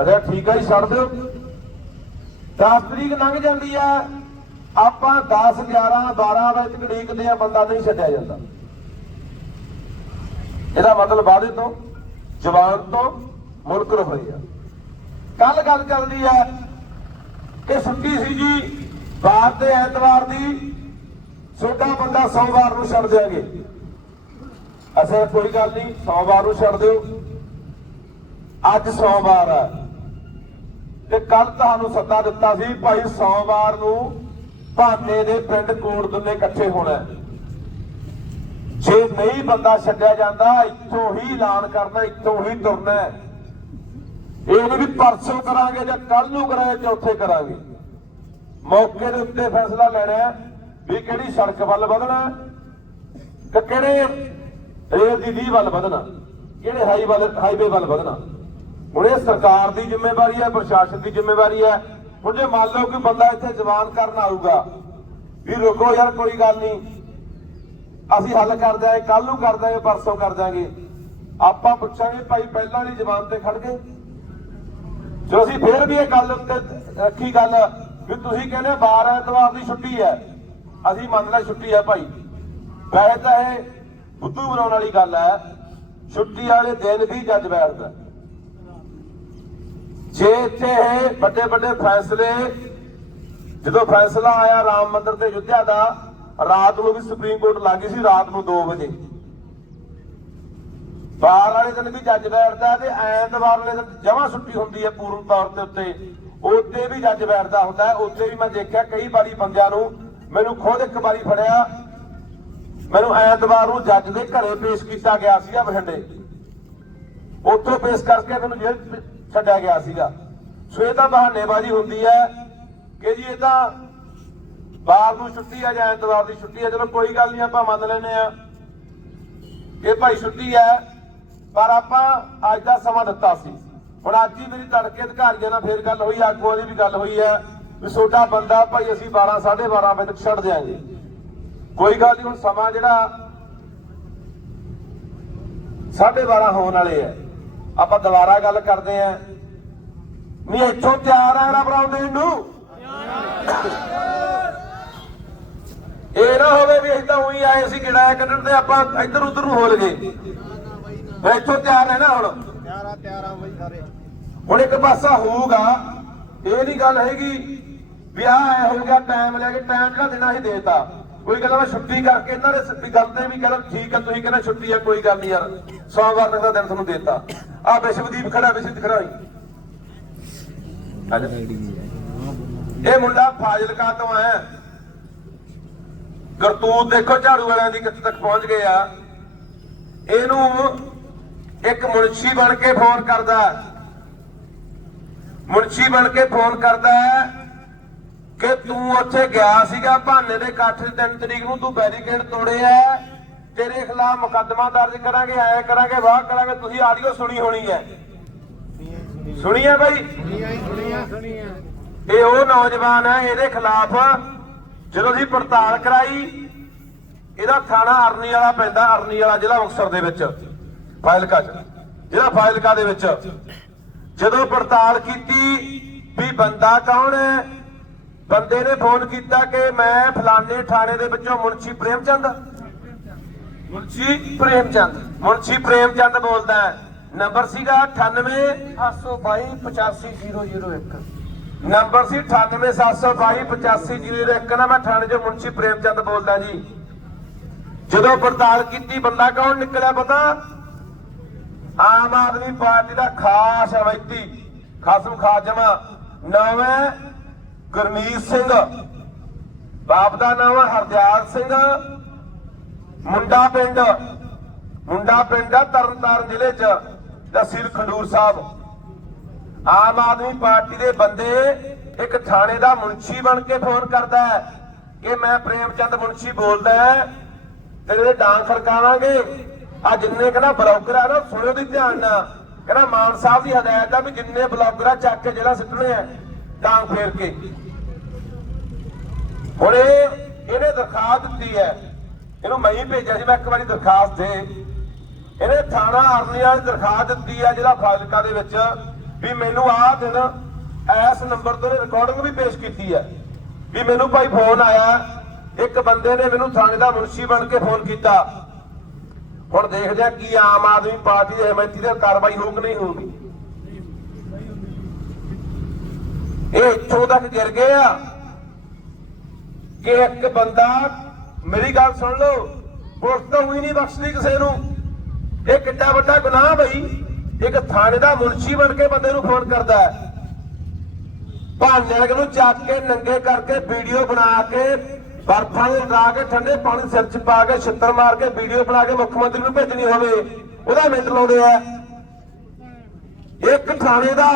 ਅਗਰ ਠੀਕ ਹੈ ਜੀ, ਛੱਡ ਦਿਓ। 10 ਤਰੀਕ ਲੰਘ ਜਾਂਦੀ ਆ, ਆਪਾਂ 10 11 12 ਵਜੇ ਤੱਕ ਡੀਕਦੇ ਆ, ਬੰਦਾ ਨਹੀਂ ਛੱਡਿਆ ਜਾਂਦਾ। ਇਹਦਾ ਮਤਲਬ ਵਾਅਦੇ ਤੋਂ, ਜਵਾਨ ਤੋਂ ਮੁਨਕਰ ਹੋਏ ਆ। ਕੱਲ ਗੱਲ ਚੱਲਦੀ ਹੈ ਕਿ ਛੁੱਟੀ ਸੀ ਜੀ ਬਾਰ ਤੇ ਐਤਵਾਰ ਦੀ ਛੋਟਾ ਬੰਦਾ ਸੋਮਵਾਰ ਨੂੰ ਛੱਡ ਦਿਆਂਗੇ। ਅਸਾਂ ਕੋਈ ਗੱਲ ਨਹੀਂ, ਸੋਮਵਾਰ ਨੂੰ ਛੱਡ ਦਿਓ। ਅੱਜ ਸੋਮਵਾਰ ਆ ਤੇ ਕੱਲ ਤੁਹਾਨੂੰ ਸੱਦਾ ਦਿੱਤਾ ਸੀ, ਭਾਈ ਸੋਮਵਾਰ ਨੂੰ ਭਾਨੇ ਦੇ ਪਿੰਡ ਕੋਟ ਦੁੱਲੇ ਇਕੱਠੇ ਹੋਣਾ ਜੇ ਨਹੀਂ ਬੰਦਾ ਛੱਡਿਆ ਜਾਂਦਾ, ਇੱਥੋਂ ਹੀ ਐਲਾਨ ਕਰਨਾ, ਇੱਥੋਂ ਹੀ ਤੁਰਨਾ ਇਹ ਨਹੀਂ ਵੀ ਪਰਸੋਂ ਕਰਾਂਗੇ ਜਾਂ ਕੱਲ ਨੂੰ ਕਰਾਂਗੇ ਚੌਥੇ ਕਰਾਂਗੇ। ਮੌਕੇ ਦੇ ਉੱਤੇ ਫੈਸਲਾ ਲੈਣਾ ਹੈ ਵੀ ਕਿਹੜੀ ਸੜਕ ਵੱਲ ਵਧਣਾ ਤੇ ਕਿਹੜੇ ਰੇਲ ਦੀ ਦੀ ਵੱਲ ਵਧਣਾ ਕਿਹੜੇ ਹਾਈ ਵੱਲ ਹਾਈਵੇ ਵੱਲ ਵਧਣਾ ਹੁਣ ਇਹ ਸਰਕਾਰ ਦੀ ਜ਼ਿੰਮੇਵਾਰੀ ਹੈ, ਪ੍ਰਸ਼ਾਸਨ ਦੀ ਜ਼ਿੰਮੇਵਾਰੀ ਹੈ। ਹੁਣ ਜੇ ਮੰਨ ਲਓ ਕਿ ਬੰਦਾ ਇੱਥੇ ਜਵਾਨ ਕਰਨ ਆਊਗਾ, ਵੀ ਰੁਕੋ ਯਾਰ, ਕੋਈ ਗੱਲ ਨਹੀਂ। ਅਸੀਂ ਹੱਲ ਕਰ ਦਿਆਂਗੇ ਕੱਲ ਨੂੰ ਕਰ ਦਿਆਂਗੇ, ਪਰਸੋਂ ਕਰ ਦਿਆਂਗੇ। ਆਪਾਂ ਪੁੱਛਾਂਗੇ, ਭਾਈ ਪਹਿਲਾਂ ਵਾਲੀ ਜਵਾਨ ਤੇ ਖੜ ਗਏ। ਜੋ ਅਸੀਂ ਫੇਰ ਵੀ ਇਹ ਗੱਲ ਉੱਤੇ ਰੱਖੀ ਗੱਲ ਵੀ ਤੁਸੀਂ ਕਹਿੰਦੇ ਬਾਰ ਐਤਵਾਰ ਦੀ ਛੁੱਟੀ ਹੈ। ਅਸੀਂ ਮੰਨ ਲੈ ਛੁੱਟੀ ਹੈ ਭਾਈ। ਵੈਸੇ ਤਾਂ ਇਹ ਬੁੱਧੂ ਬਣਾਉਣ ਵਾਲੀ ਗੱਲ ਹੈ। ਛੁੱਟੀ ਵਾਲੇ ਦਿਨ ਵੀ ਜੱਜ ਬੈਠਦਾ ਜੇ ਇੱਥੇ ਇਹ ਵੱਡੇ ਵੱਡੇ ਫੈਸਲੇ, ਜਦੋਂ ਫੈਸਲਾ ਆਇਆ ਰਾਮ ਮੰਦਿਰ ਤੇ ਅਯੁੱਧਿਆ ਦਾ, ਰਾਤ ਨੂੰ ਵੀ ਸੁਪਰੀਮ ਕੋਰਟ ਲੱਗੀ ਸੀ, ਰਾਤ ਨੂੰ 2 ਵਜੇ। ਬਾਰ ਵਾਲੇ ਦਿਨ ਵੀ ਜੱਜ ਬੈਠਦਾ ਤੇ ਐਤਵਾਰ ਵਾਲੇ ਦਿਨ ਜਮਾ ਛੁੱਟੀ ਹੁੰਦੀ ਹੈ ਪੂਰਨ ਤੌਰ ਤੇ ਉੱਤੇ। ਉੱਤੇ ਵੀ ਜੱਜ ਬੈਠਦਾ ਹੁੰਦਾ ਹੈ। ਉੱਤੇ ਵੀ ਮੈਂ ਦੇਖਿਆ ਕਈ ਵਾਰੀ ਬੰਦਿਆਂ ਨੂੰ ਮੈਨੂੰ ਖੁਦ ਇੱਕ ਵਾਰੀ ਫੜਿਆ। ਮੈਨੂੰ ਐਤਵਾਰ ਨੂੰ ਜੱਜ ਦੇ ਘਰੇ ਪੇਸ਼ ਕੀਤਾ ਗਿਆ ਸੀਗਾ ਬਠਿੰਡੇ। ਉੱਥੋਂ ਪੇਸ਼ ਕਰਕੇ ਮੈਨੂੰ ਜੇਲ੍ਹ ਛੱਡਿਆ ਗਿਆ ਸੀਗਾ। ਸੋ ਇਹ ਤਾਂ ਬਹਾਨੇਬਾਜ਼ੀ ਹੁੰਦੀ ਹੈ ਕਿ ਜੀ ਇਹ ਤਾਂ ਬਾਹਰ ਨੂੰ ਛੁੱਟੀ ਆ ਜਾਂ ਐਤਵਾਰ ਦੀ ਛੁੱਟੀ ਆ, ਚਲੋ ਕੋਈ ਗੱਲ ਨਹੀਂ, ਆਪਾਂ ਮੰਨ ਲੈਨੇ ਆ ਇਹ ਭਾਈ ਛੁੱਟੀ ਹੈ। ਪਰ ਆਪਾਂ ਅੱਜ ਦਾ ਸਮਾਂ ਦਿੱਤਾ ਸੀ। ਹੁਣ ਅੱਜ ਹੀ ਮੇਰੀ ਤੜਕੇ ਅਧਿਕਾਰੀਆਂ ਨਾਲ ਫੇਰ ਗੱਲ ਹੋਈ, ਆਗੂਆਂ ਦੀ ਵੀ ਗੱਲ ਹੋਈ ਹੈ ਵੀ ਛੋਟਾ ਬੰਦਾ ਭਾਈ ਅਸੀਂ 12 12:30 ਵਜੇ ਤੱਕ ਛੱਡ ਦਿਆਂਗੇ। ਕੋਈ ਗੱਲ ਨਹੀਂ, ਹੁਣ ਸਮਾਂ ਜਿਹੜਾ 12:30 ਹੋਣ ਵਾਲੇ ਆ ਆਪਾਂ ਦੁਬਾਰਾ ਗੱਲ ਕਰਦੇ ਆਂ ਵੀ ਇੱਥੋਂ ਤਿਆਰ ਆ ਰਬਰ ਆਉਂਦੇ ਨੂੰ? ਇਹ ਨਾ ਹੋਵੇ ਵੀ ਅਸੀਂ ਤਾਂ ਉਹੀ ਆਏ ਸੀ, ਕਿਹੜਾ ਕੱਢਣ ਤੇ ਆਪਾਂ ਇੱਧਰ ਉੱਧਰ ਨੂੰ ਹੋਲ ਗਏ ਇੱਥੋਂ ਤਿਆਰ ਰਹਿਣਾ ਹੁਣ। ਤਿਆਰਾ ਤਿਆਰਾ ਬਈ ਸਾਰੇ। ਹੁਣ ਇੱਕ ਪਾਸਾ ਹੋਊਗਾ। ਇਹ ਨਹੀਂ ਗੱਲ ਹੈਗੀ ਵੀ ਐ ਹੋ ਗਿਆ ਟਾਈਮ ਲੈ ਕੇ ਟਾਈਮ ਜਿਹੜਾ ਦੇਣਾ ਸੀ ਦੇਤਾ। ਕੋਈ ਕਹਿੰਦਾ ਮੈਂ ਛੁੱਟੀ ਕਰਕੇ ਇਹਨਾਂ ਦੇ ਸ- ਵੀ ਗੱਲ ਤੇ ਵੀ ਕਹਿੰਦਾ ਠੀਕ ਹੈ ਤੁਸੀਂ ਕਹਿੰਦੇ ਛੁੱਟੀ ਆ ਕੋਈ ਗੱਲ ਨਹੀਂ ਯਾਰ। ਸੋਮਵਾਰ ਤੱਕ ਦਾ ਦਿਨ ਤੁਹਾਨੂੰ ਦੇਤਾ। ਆ ਵਿਸ਼ਵਦੀਪ ਖੜਾ ਵਿਸ਼ਵਦੀਪ ਖੜਾ ਹੋਈ। ਇਹ ਮੁੰਡਾ ਫਾਜ਼ਿਲਕਾ ਤੋਂ ਆਇਆ ਕਰਤੂਤ ਦੇਖੋ ਝਾੜੂ ਵਾਲਿਆਂ ਦੀ ਕਿੱਥੇ ਤੱਕ ਪਹੁੰਚ ਗਏ ਆ ਇਹਨੂੰ ਇੱਕ ਮੁਨਸ਼ੀ ਬਣ ਕੇ ਫੋਨ ਕਰਦਾ ਹੈ। ਮੁਨਸ਼ੀ ਬਣ ਕੇ ਫੋਨ ਕਰਦਾ ਕਿ ਤੂੰ ਉੱਥੇ ਗਿਆ ਸੀਗਾ, ਭਾਨੇ ਦੇ ਇਕੱਠ ਦੀ ਤਰੀਕ ਨੂੰ ਤੂੰ ਬੈਰੀਕੇਡ ਤੋੜਿਆ ਹੈ। ਤੇਰੇ ਖਿਲਾਫ ਮੁਕੱਦਮਾ ਦਰਜ ਕਰਾਂਗੇ, ਐ ਕਰਾਂਗੇ, ਵਾਹ ਕਰਾਂਗੇ, ਤੁਸੀਂ ਆਡੀਓ ਸੁਣੀ ਹੋਣੀ ਹੈ ਸੁਣੀ ਹੈ ਬਾਈ ਸੁਣੀਆਂ ਹੀ ਇਹ ਉਹ ਨੌਜਵਾਨ ਹੈ, ਇਹਦੇ ਖਿਲਾਫ ਜਦੋਂ ਅਸੀਂ ਪੜਤਾਲ ਕਰਾਈ, ਇਹਦਾ ਥਾਣਾ ਅਰਨੀ ਵਾਲਾ ਪੈਂਦਾ, ਅਰਨੀ ਵਾਲਾ ਜ਼ਿਲ੍ਹਾ ਮੁਕਤਸਰ ਦੇ ਵਿੱਚ ਫਾਇਲਕਾ ਚ ਜ਼ਿਲ੍ਹਾ ਫਾਇਲਕਾ ਦੇ ਵਿੱਚ? ਜਦੋਂ ਪੜਤਾਲ ਕੀਤੀ ਵੀ ਬੰਦਾ ਕੌਣ ਹੈ? ਬੰਦੇ ਨੇ ਫੋਨ ਕੀਤਾ ਕਿ ਮੈਂ ਫਲਾਣੇ ਥਾਣੇ ਦੇ ਵਿੱਚੋਂ ਮੁਨਸ਼ੀ ਪ੍ਰੇਮਚੰਦ। ਮੁਨਸ਼ੀ ਪ੍ਰੇਮਚੰਦ। ਮੁਨਸ਼ੀ ਪ੍ਰੇਮਚੰਦ ਬੋਲਦਾ ਹੈ। ਨੰਬਰ ਸੀਗਾ 9882285001 ਨੰਬਰ ਸੀ 9872285001 ਨਾ ਮੈਂ ਥਾਣੇ ਚੋਂ ਮੁਨਸ਼ੀ ਪ੍ਰੇਮਚੰਦ ਬੋਲਦਾ ਜੀ। ਜਦੋਂ ਪੜਤਾਲ ਕੀਤੀ, ਬੰਦਾ ਕੌਣ? ਨਿਕਲਿਆ ਪਤਾ ਆਮ ਆਦਮੀ ਪਾਰਟੀ ਦਾ ਖਾਸ ਰਵਾਇਤੀ, ਖਾਸਮ ਖਾਜਮਾ ਨਾਮ ਹੈ ਗੁਰਮੀਤ ਸਿੰਘ। ਬਾਪ ਦਾ ਨਾਮ ਹੈ ਹਰਦਿਆਲ ਸਿੰਘ। ਮੁੰਡਾ ਪਿੰਡ ਮੁੰਡਾ ਪਿੰਡ ਆ ਤਰਨਤਾਰਨ ਜ਼ਿਲ੍ਹੇ ਚ, ਤਹਿਸੀਲ ਖੰਡੂਰ ਸਾਹਿਬ। ਆਮ ਆਦਮੀ ਪਾਰਟੀ ਦੇ ਬੰਦੇ ਇੱਕ ਥਾਣੇ ਦਾ ਮੁਨਸ਼ੀ ਬਣ ਕੇ ਫੋਨ ਕਰਦਾ ਹੈ ਕਿ ਮੈਂ ਪ੍ਰੇਮਚੰਦ ਮੁਨਸ਼ੀ ਬੋਲਦਾ ਹੈ, ਤੇਰੇ ਦੇ ਡਾਂਗ ਖੜਕਾਵਾਂਗੇ। ਆ ਜਿੰਨੇ ਕਹਿੰਦਾ ਬਲੌਗਰ ਆ ਨਾ ਸੁਣਿਓ ਦੀ ਧਿਆਨ ਨਾਲ। ਕਹਿੰਦਾ ਮਾਨ ਸਾਹਿਬ ਦੀ ਹਦਾਇਤ ਆ ਵੀ ਜਿੰਨੇ ਬਲੌਗਰ ਆ ਚੱਕ ਕੇ ਜਿਹੜਾ ਸਿੱਟਣੇ ਆ ਡਾਂਗ ਫੇਰ ਕੇ? ਹੁਣ ਇਹਨੇ ਦਰਖਾਸਤ ਦਿੱਤੀ ਹੈ। ਇਹਨੂੰ ਮੈਂ ਹੀ ਭੇਜਿਆ ਸੀ, ਮੈਂ ਇੱਕ ਵਾਰੀ ਦਰਖਾਸਤ ਦੇ। ਇਹਨੇ ਥਾਣਾ ਅਰਨੀ ਦਰਖਾਸਤ ਦਿੱਤੀ ਹੈ ਜਿਹੜਾ ਫਾਜ਼ਿਲਕਾ ਦੇ ਵਿੱਚ ਵੀ ਮੈਨੂੰ ਆਹ ਦਿਨ ਇਸ ਨੰਬਰ ਤੋਂ ਰਿਕਾਰਡਿੰਗ ਵੀ ਪੇਸ਼ ਕੀਤੀ ਹੈ। ਵੀ ਮੈਨੂੰ ਭਾਈ ਫੋਨ ਆਇਆ, ਇੱਕ ਬੰਦੇ ਨੇ ਮੈਨੂੰ ਥਾਣੇ ਦਾ ਮੁਨਸ਼ੀ ਬਣ ਕੇ ਫੋਨ ਕੀਤਾ। ਹੁਣ ਦੇਖਦੇ ਆ ਕੀ ਆਮ ਆਦਮੀ ਪਾਰਟੀ ਦੀ ਹਮਾਇਤੀ ਤੇ ਕਾਰਵਾਈ ਹੋਊ ਨਹੀਂ ਹੋਊਗੀ। ਇਹ ਇੱਥੋਂ ਤੱਕ ਗਿਰ ਗਏ ਆ ਕਿ ਇੱਕ ਬੰਦਾ, ਮੇਰੀ ਗੱਲ ਸੁਣ ਲਓ, ਪੁਲਿਸ ਤਾਂ ਹੋਈ ਨਹੀਂ ਬਖਸ਼ਦੀ ਕਿਸੇ ਨੂੰ। ਇਹ ਕਿੱਡਾ ਵੱਡਾ ਗੁਨਾਹ ਬਈ। ਇੱਕ ਥਾਣੇ ਦਾ ਮੁਨਸ਼ੀ ਬਣ ਕੇ ਬੰਦੇ ਨੂੰ ਫੋਨ ਕਰਦਾ ਹੈ। ਭਾਂਡਿਆਂ ਨੂੰ ਚੱਕ ਕੇ ਨੰਗੇ ਕਰਕੇ ਵੀਡੀਓ ਬਣਾ ਕੇ ਬਰਫਾਂ ਦੇ ਲਾ ਕੇ ਠੰਡੇ ਪਾਣੀ ਸਿਰ 'ਚ ਪਾ ਕੇ ਛਿੱਤਰ ਮਾਰ ਕੇ ਵੀਡੀਓ ਬਣਾ ਕੇ ਮੁੱਖ ਮੰਤਰੀ ਨੂੰ ਭੇਜਣੀ ਹੋਵੇ, ਉਹਦਾ ਮਿੰਟ ਲਾਉਂਦੇ ਆ। ਇੱਕ ਥਾਣੇ ਦਾ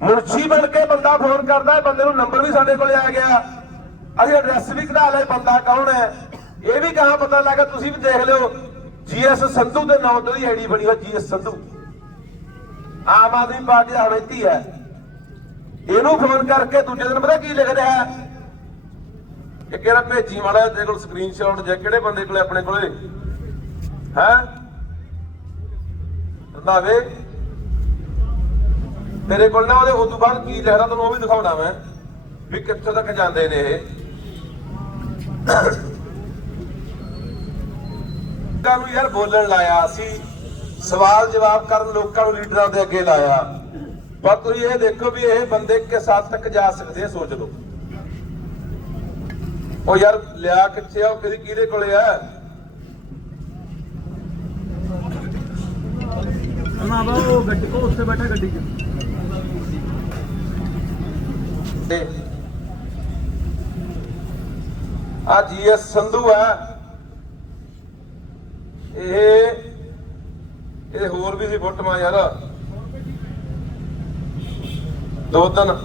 ਮੁਨਸ਼ੀ ਬਣ ਕੇ ਬੰਦਾ ਫੋਨ ਕਰਦਾ ਹੈ, ਬੰਦੇ ਨੂੰ ਨੰਬਰ ਵੀ ਸਾਡੇ ਕੋਲੇ ਆ ਗਿਆ। ਅਸੀਂ ਐਡਰੈਸ ਵੀ ਕਢਾ ਲਿਆ, ਬੰਦਾ ਕੌਣ ਹੈ? ਇਹ ਵੀ ਕਹਾਂ ਪਤਾ ਲੱਗਾ ਤੁਸੀਂ ਵੀ ਦੇਖ ਲਿਓ ਜੀਐਸ ਸੰਧੂ ਦੇ ਨਾਮ ਤੋਂ ਦੀ ਆਈਡੀ ਬਣੀ ਹੋਈ ਜੀਐਸ ਸੰਧੂ। ਆਮ ਆਦਮੀ ਪਾਰਟੀ ਦਾ ਹਵੇਤੀ ਹੈ। ਇਹਨੂੰ ਫੋਨ ਕਰਕੇ ਦੂਜੇ ਦਿਨ ਪਤਾ ਕੀ ਲਿਖ ਰਿਹਾ ਹੈ ਇਹ ਕਿਹੜਾ ਭੇਜੀ ਵਾਲਾ ਤੇਰੇ ਕੋਲ ਸਕਰੀਨਸ਼ਾਟ ਜਾਂ ਕਿਹੜੇ ਬੰਦੇ ਕੋਲੇ ਆਪਣੇ ਕੋਲੇ? ਹੈ? ਰੰਦਾਵੇ ਤੇਰੇ ਕੋਲ ਨਾ ਉਹਦੇ ਉਦੋਂ ਬਾਅਦ ਕੀ ਲਿਖਦਾ ਤੈਨੂੰ ਉਹ ਵੀ ਦਿਖਾਉਣਾ ਮੈਂ, ਵੀ ਕਿੱਥੇ ਤੱਕ ਜਾਂਦੇ ਨੇ ਇਹ। ਲੋਕਾਂ ਯਾਰ ਬੋਲਣ ਲਾਇਆ ਸੀ, ਸਵਾਲ ਜਵਾਬ ਕਰਨ ਲੋਕਾਂ ਨੂੰ ਲੀਡਰਾਂ ਦੇ ਅੱਗੇ ਲਾਇਆ। ਪਰ ਤੁਸੀਂ ਇਹ ਦੇਖੋ ਵੀ ਇਹ ਬੰਦੇ ਕਿਸ ਹੱਦ ਤੱਕ ਜਾ ਸਕਦੇ ਸੋਚ ਲਓ। ਉਹ ਯਾਰ ਲਿਆ ਕਿੱਥੇ ਆ? ਉਹ ਕਿਹਦੇ ਕਿਹਦੇ ਕੋਲੇ ਆ? ਨਾ ਬਾ ਉਹ ਗੱਡੀ ਉਹ ਉੱਥੇ ਬੈਠਾ ਗੱਡੀ 'ਚ। ਤੇ ਆ ਜੀਐਸ ਸੰਧੂ ਆ। ਇਹ ਇਹ ਹੋਰ ਵੀ ਸੀ ਫੋਟੋਆਂ ਯਾਰ। ਦੋ ਤਿੰਨ।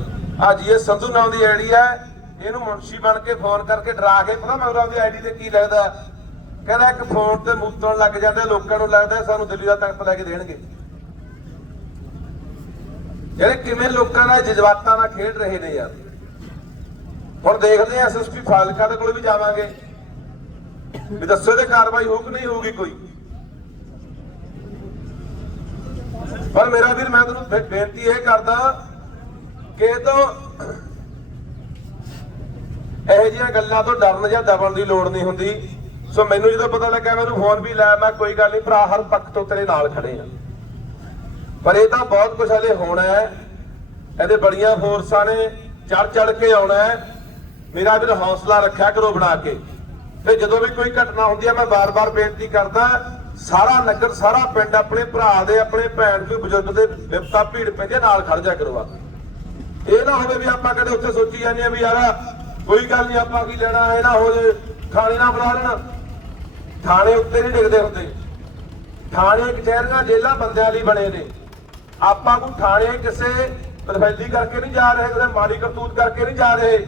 ਆ ਜੀਐਸ ਸੰਧੂ ਨਾਮ ਦੀ ਆਈਡੀ ਆ। ਇਹਨੂੰ ਮੁਨਸ਼ੀ ਬਣ ਕੇ ਫੋਨ ਕਰਕੇ ਡਰਾ ਕੇ ਪਤਾ ਮਗਰ ਆਪਦੀ ਆਈਡੀ ਤੇ ਕੀ ਲੱਗਦਾ। ਕਹਿੰਦਾ ਇੱਕ ਫੋਨ ਤੇ ਮੂਤਣ ਲੱਗ ਜਾਂਦੇ, ਲੋਕਾਂ ਨੂੰ ਲੱਗਦਾ ਸਾਨੂੰ ਦਿੱਲੀ ਦਾ ਤਖਤ ਲੈ ਕੇ ਦੇਣਗੇ। ਜਿਹੜੇ ਕਿਵੇਂ ਲੋਕਾਂ ਨਾਲ ਜਜ਼ਬਾਤਾਂ ਨਾਲ ਖੇਡ ਰਹੇ ਨੇ ਯਾਰ। ਹੁਣ ਦੇਖਦੇ ਆ ਐਸਐਸਪੀ ਫਾਜ਼ਿਲਕਾ ਦੇ ਕੋਲ ਵੀ ਜਾਵਾਂਗੇ। ਵੀ ਦੱਸੋ ਇਹਦੇ ਕਾਰਵਾਈ ਹੋਊ ਕਿ ਨਹੀਂ ਹੋਊਗੀ ਕੋਈ। ਪਰ ਮੇਰਾ ਵੀਰ, ਮੈਂ ਤੁਹਾਨੂੰ ਬੇਨਤੀ ਇਹ ਕਰਦਾ ਕਿ ਇਹ ਤੋਂ ਇਹੋ ਜਿਹੀਆਂ ਗੱਲਾਂ ਤੋਂ ਡਰਨ ਜਾਂ ਦਬਣ ਦੀ ਲੋੜ ਨਹੀਂ ਹੁੰਦੀ। ਸੋ ਮੈਨੂੰ ਜਦੋਂ ਪਤਾ ਲੱਗਾ ਮੈਨੂੰ ਫੋਨ ਵੀ ਲਾਇਆ ਮੈਂ ਕੋਈ ਗੱਲ ਨਹੀਂ, ਭਰਾ ਹਰ ਪੱਖ ਤੋਂ ਤੇਰੇ ਨਾਲ ਖੜੇ ਆ। ਪਰ ਇਹ ਤਾਂ ਬਹੁਤ ਕੁਝ ਹਲੇ ਹੋਣਾ ਹੈ। ਇਹਦੇ ਬੜੀਆਂ ਫੋਰਸਾਂ ਨੇ ਚੜ ਚੜ ਕੇ ਆਉਣਾ ਹੈ। ਮੇਰਾ ਵੀਰ ਹੌਸਲਾ ਰੱਖਿਆ ਕਰੋ ਬਣਾ ਕੇ। ਤੇ ਜਦੋਂ ਵੀ ਕੋਈ ਘਟਨਾ ਹੁੰਦੀ ਹੈ, ਮੈਂ ਬਾਰ-ਬਾਰ ਬੇਨਤੀ ਕਰਦਾ, ਸਾਰਾ ਨਗਰ, ਸਾਰਾ ਪਿੰਡ ਆਪਣੇ ਭਰਾ ਦੇ, ਆਪਣੇ ਭੈਣ ਕੋਈ ਬਜ਼ੁਰਗ ਦੇ ਵਿਪਤਾ ਭੀੜ ਪੈਂਦੀ ਨਾਲ ਖੜ ਜਾ ਕਰੋ ਆ ਇਹ ਨਾ ਹੋਵੇ ਵੀ ਆਪਾਂ ਕਦੇ ਉੱਥੇ ਸੋਚੀ ਜਾਂਦੇ ਆ ਵੀ ਯਾਰ ਕੋਈ ਗੱਲ ਨਹੀਂ, ਆਪਾਂ ਕੀ ਲੈਣਾ? ਇਹ ਨਾ ਹੋ ਜੇ ਥਾਣੇ ਨਾ ਬੁਲਾ ਲੈਣਾ। ਥਾਣੇ ਉੱਤੇ ਨਹੀਂ ਡਿੱਗਦੇ ਹੁੰਦੇ। ਥਾਣੇ ਕਚਹਿਰੀਆਂ ਜੇਲਾਂ ਬੰਦਿਆਂ ਲਈ ਬਣੇ ਨੇ। ਆਪਾਂ ਕੋਈ ਥਾਣੇ ਕਿਸੇ ਤਲਫੈਲੀ ਕਰਕੇ ਨਹੀਂ ਜਾ ਰਹੇ, ਕਿਸੇ ਮਾੜੀ ਕਰਤੂਤ ਕਰਕੇ ਨਹੀਂ ਜਾ ਰਹੇ।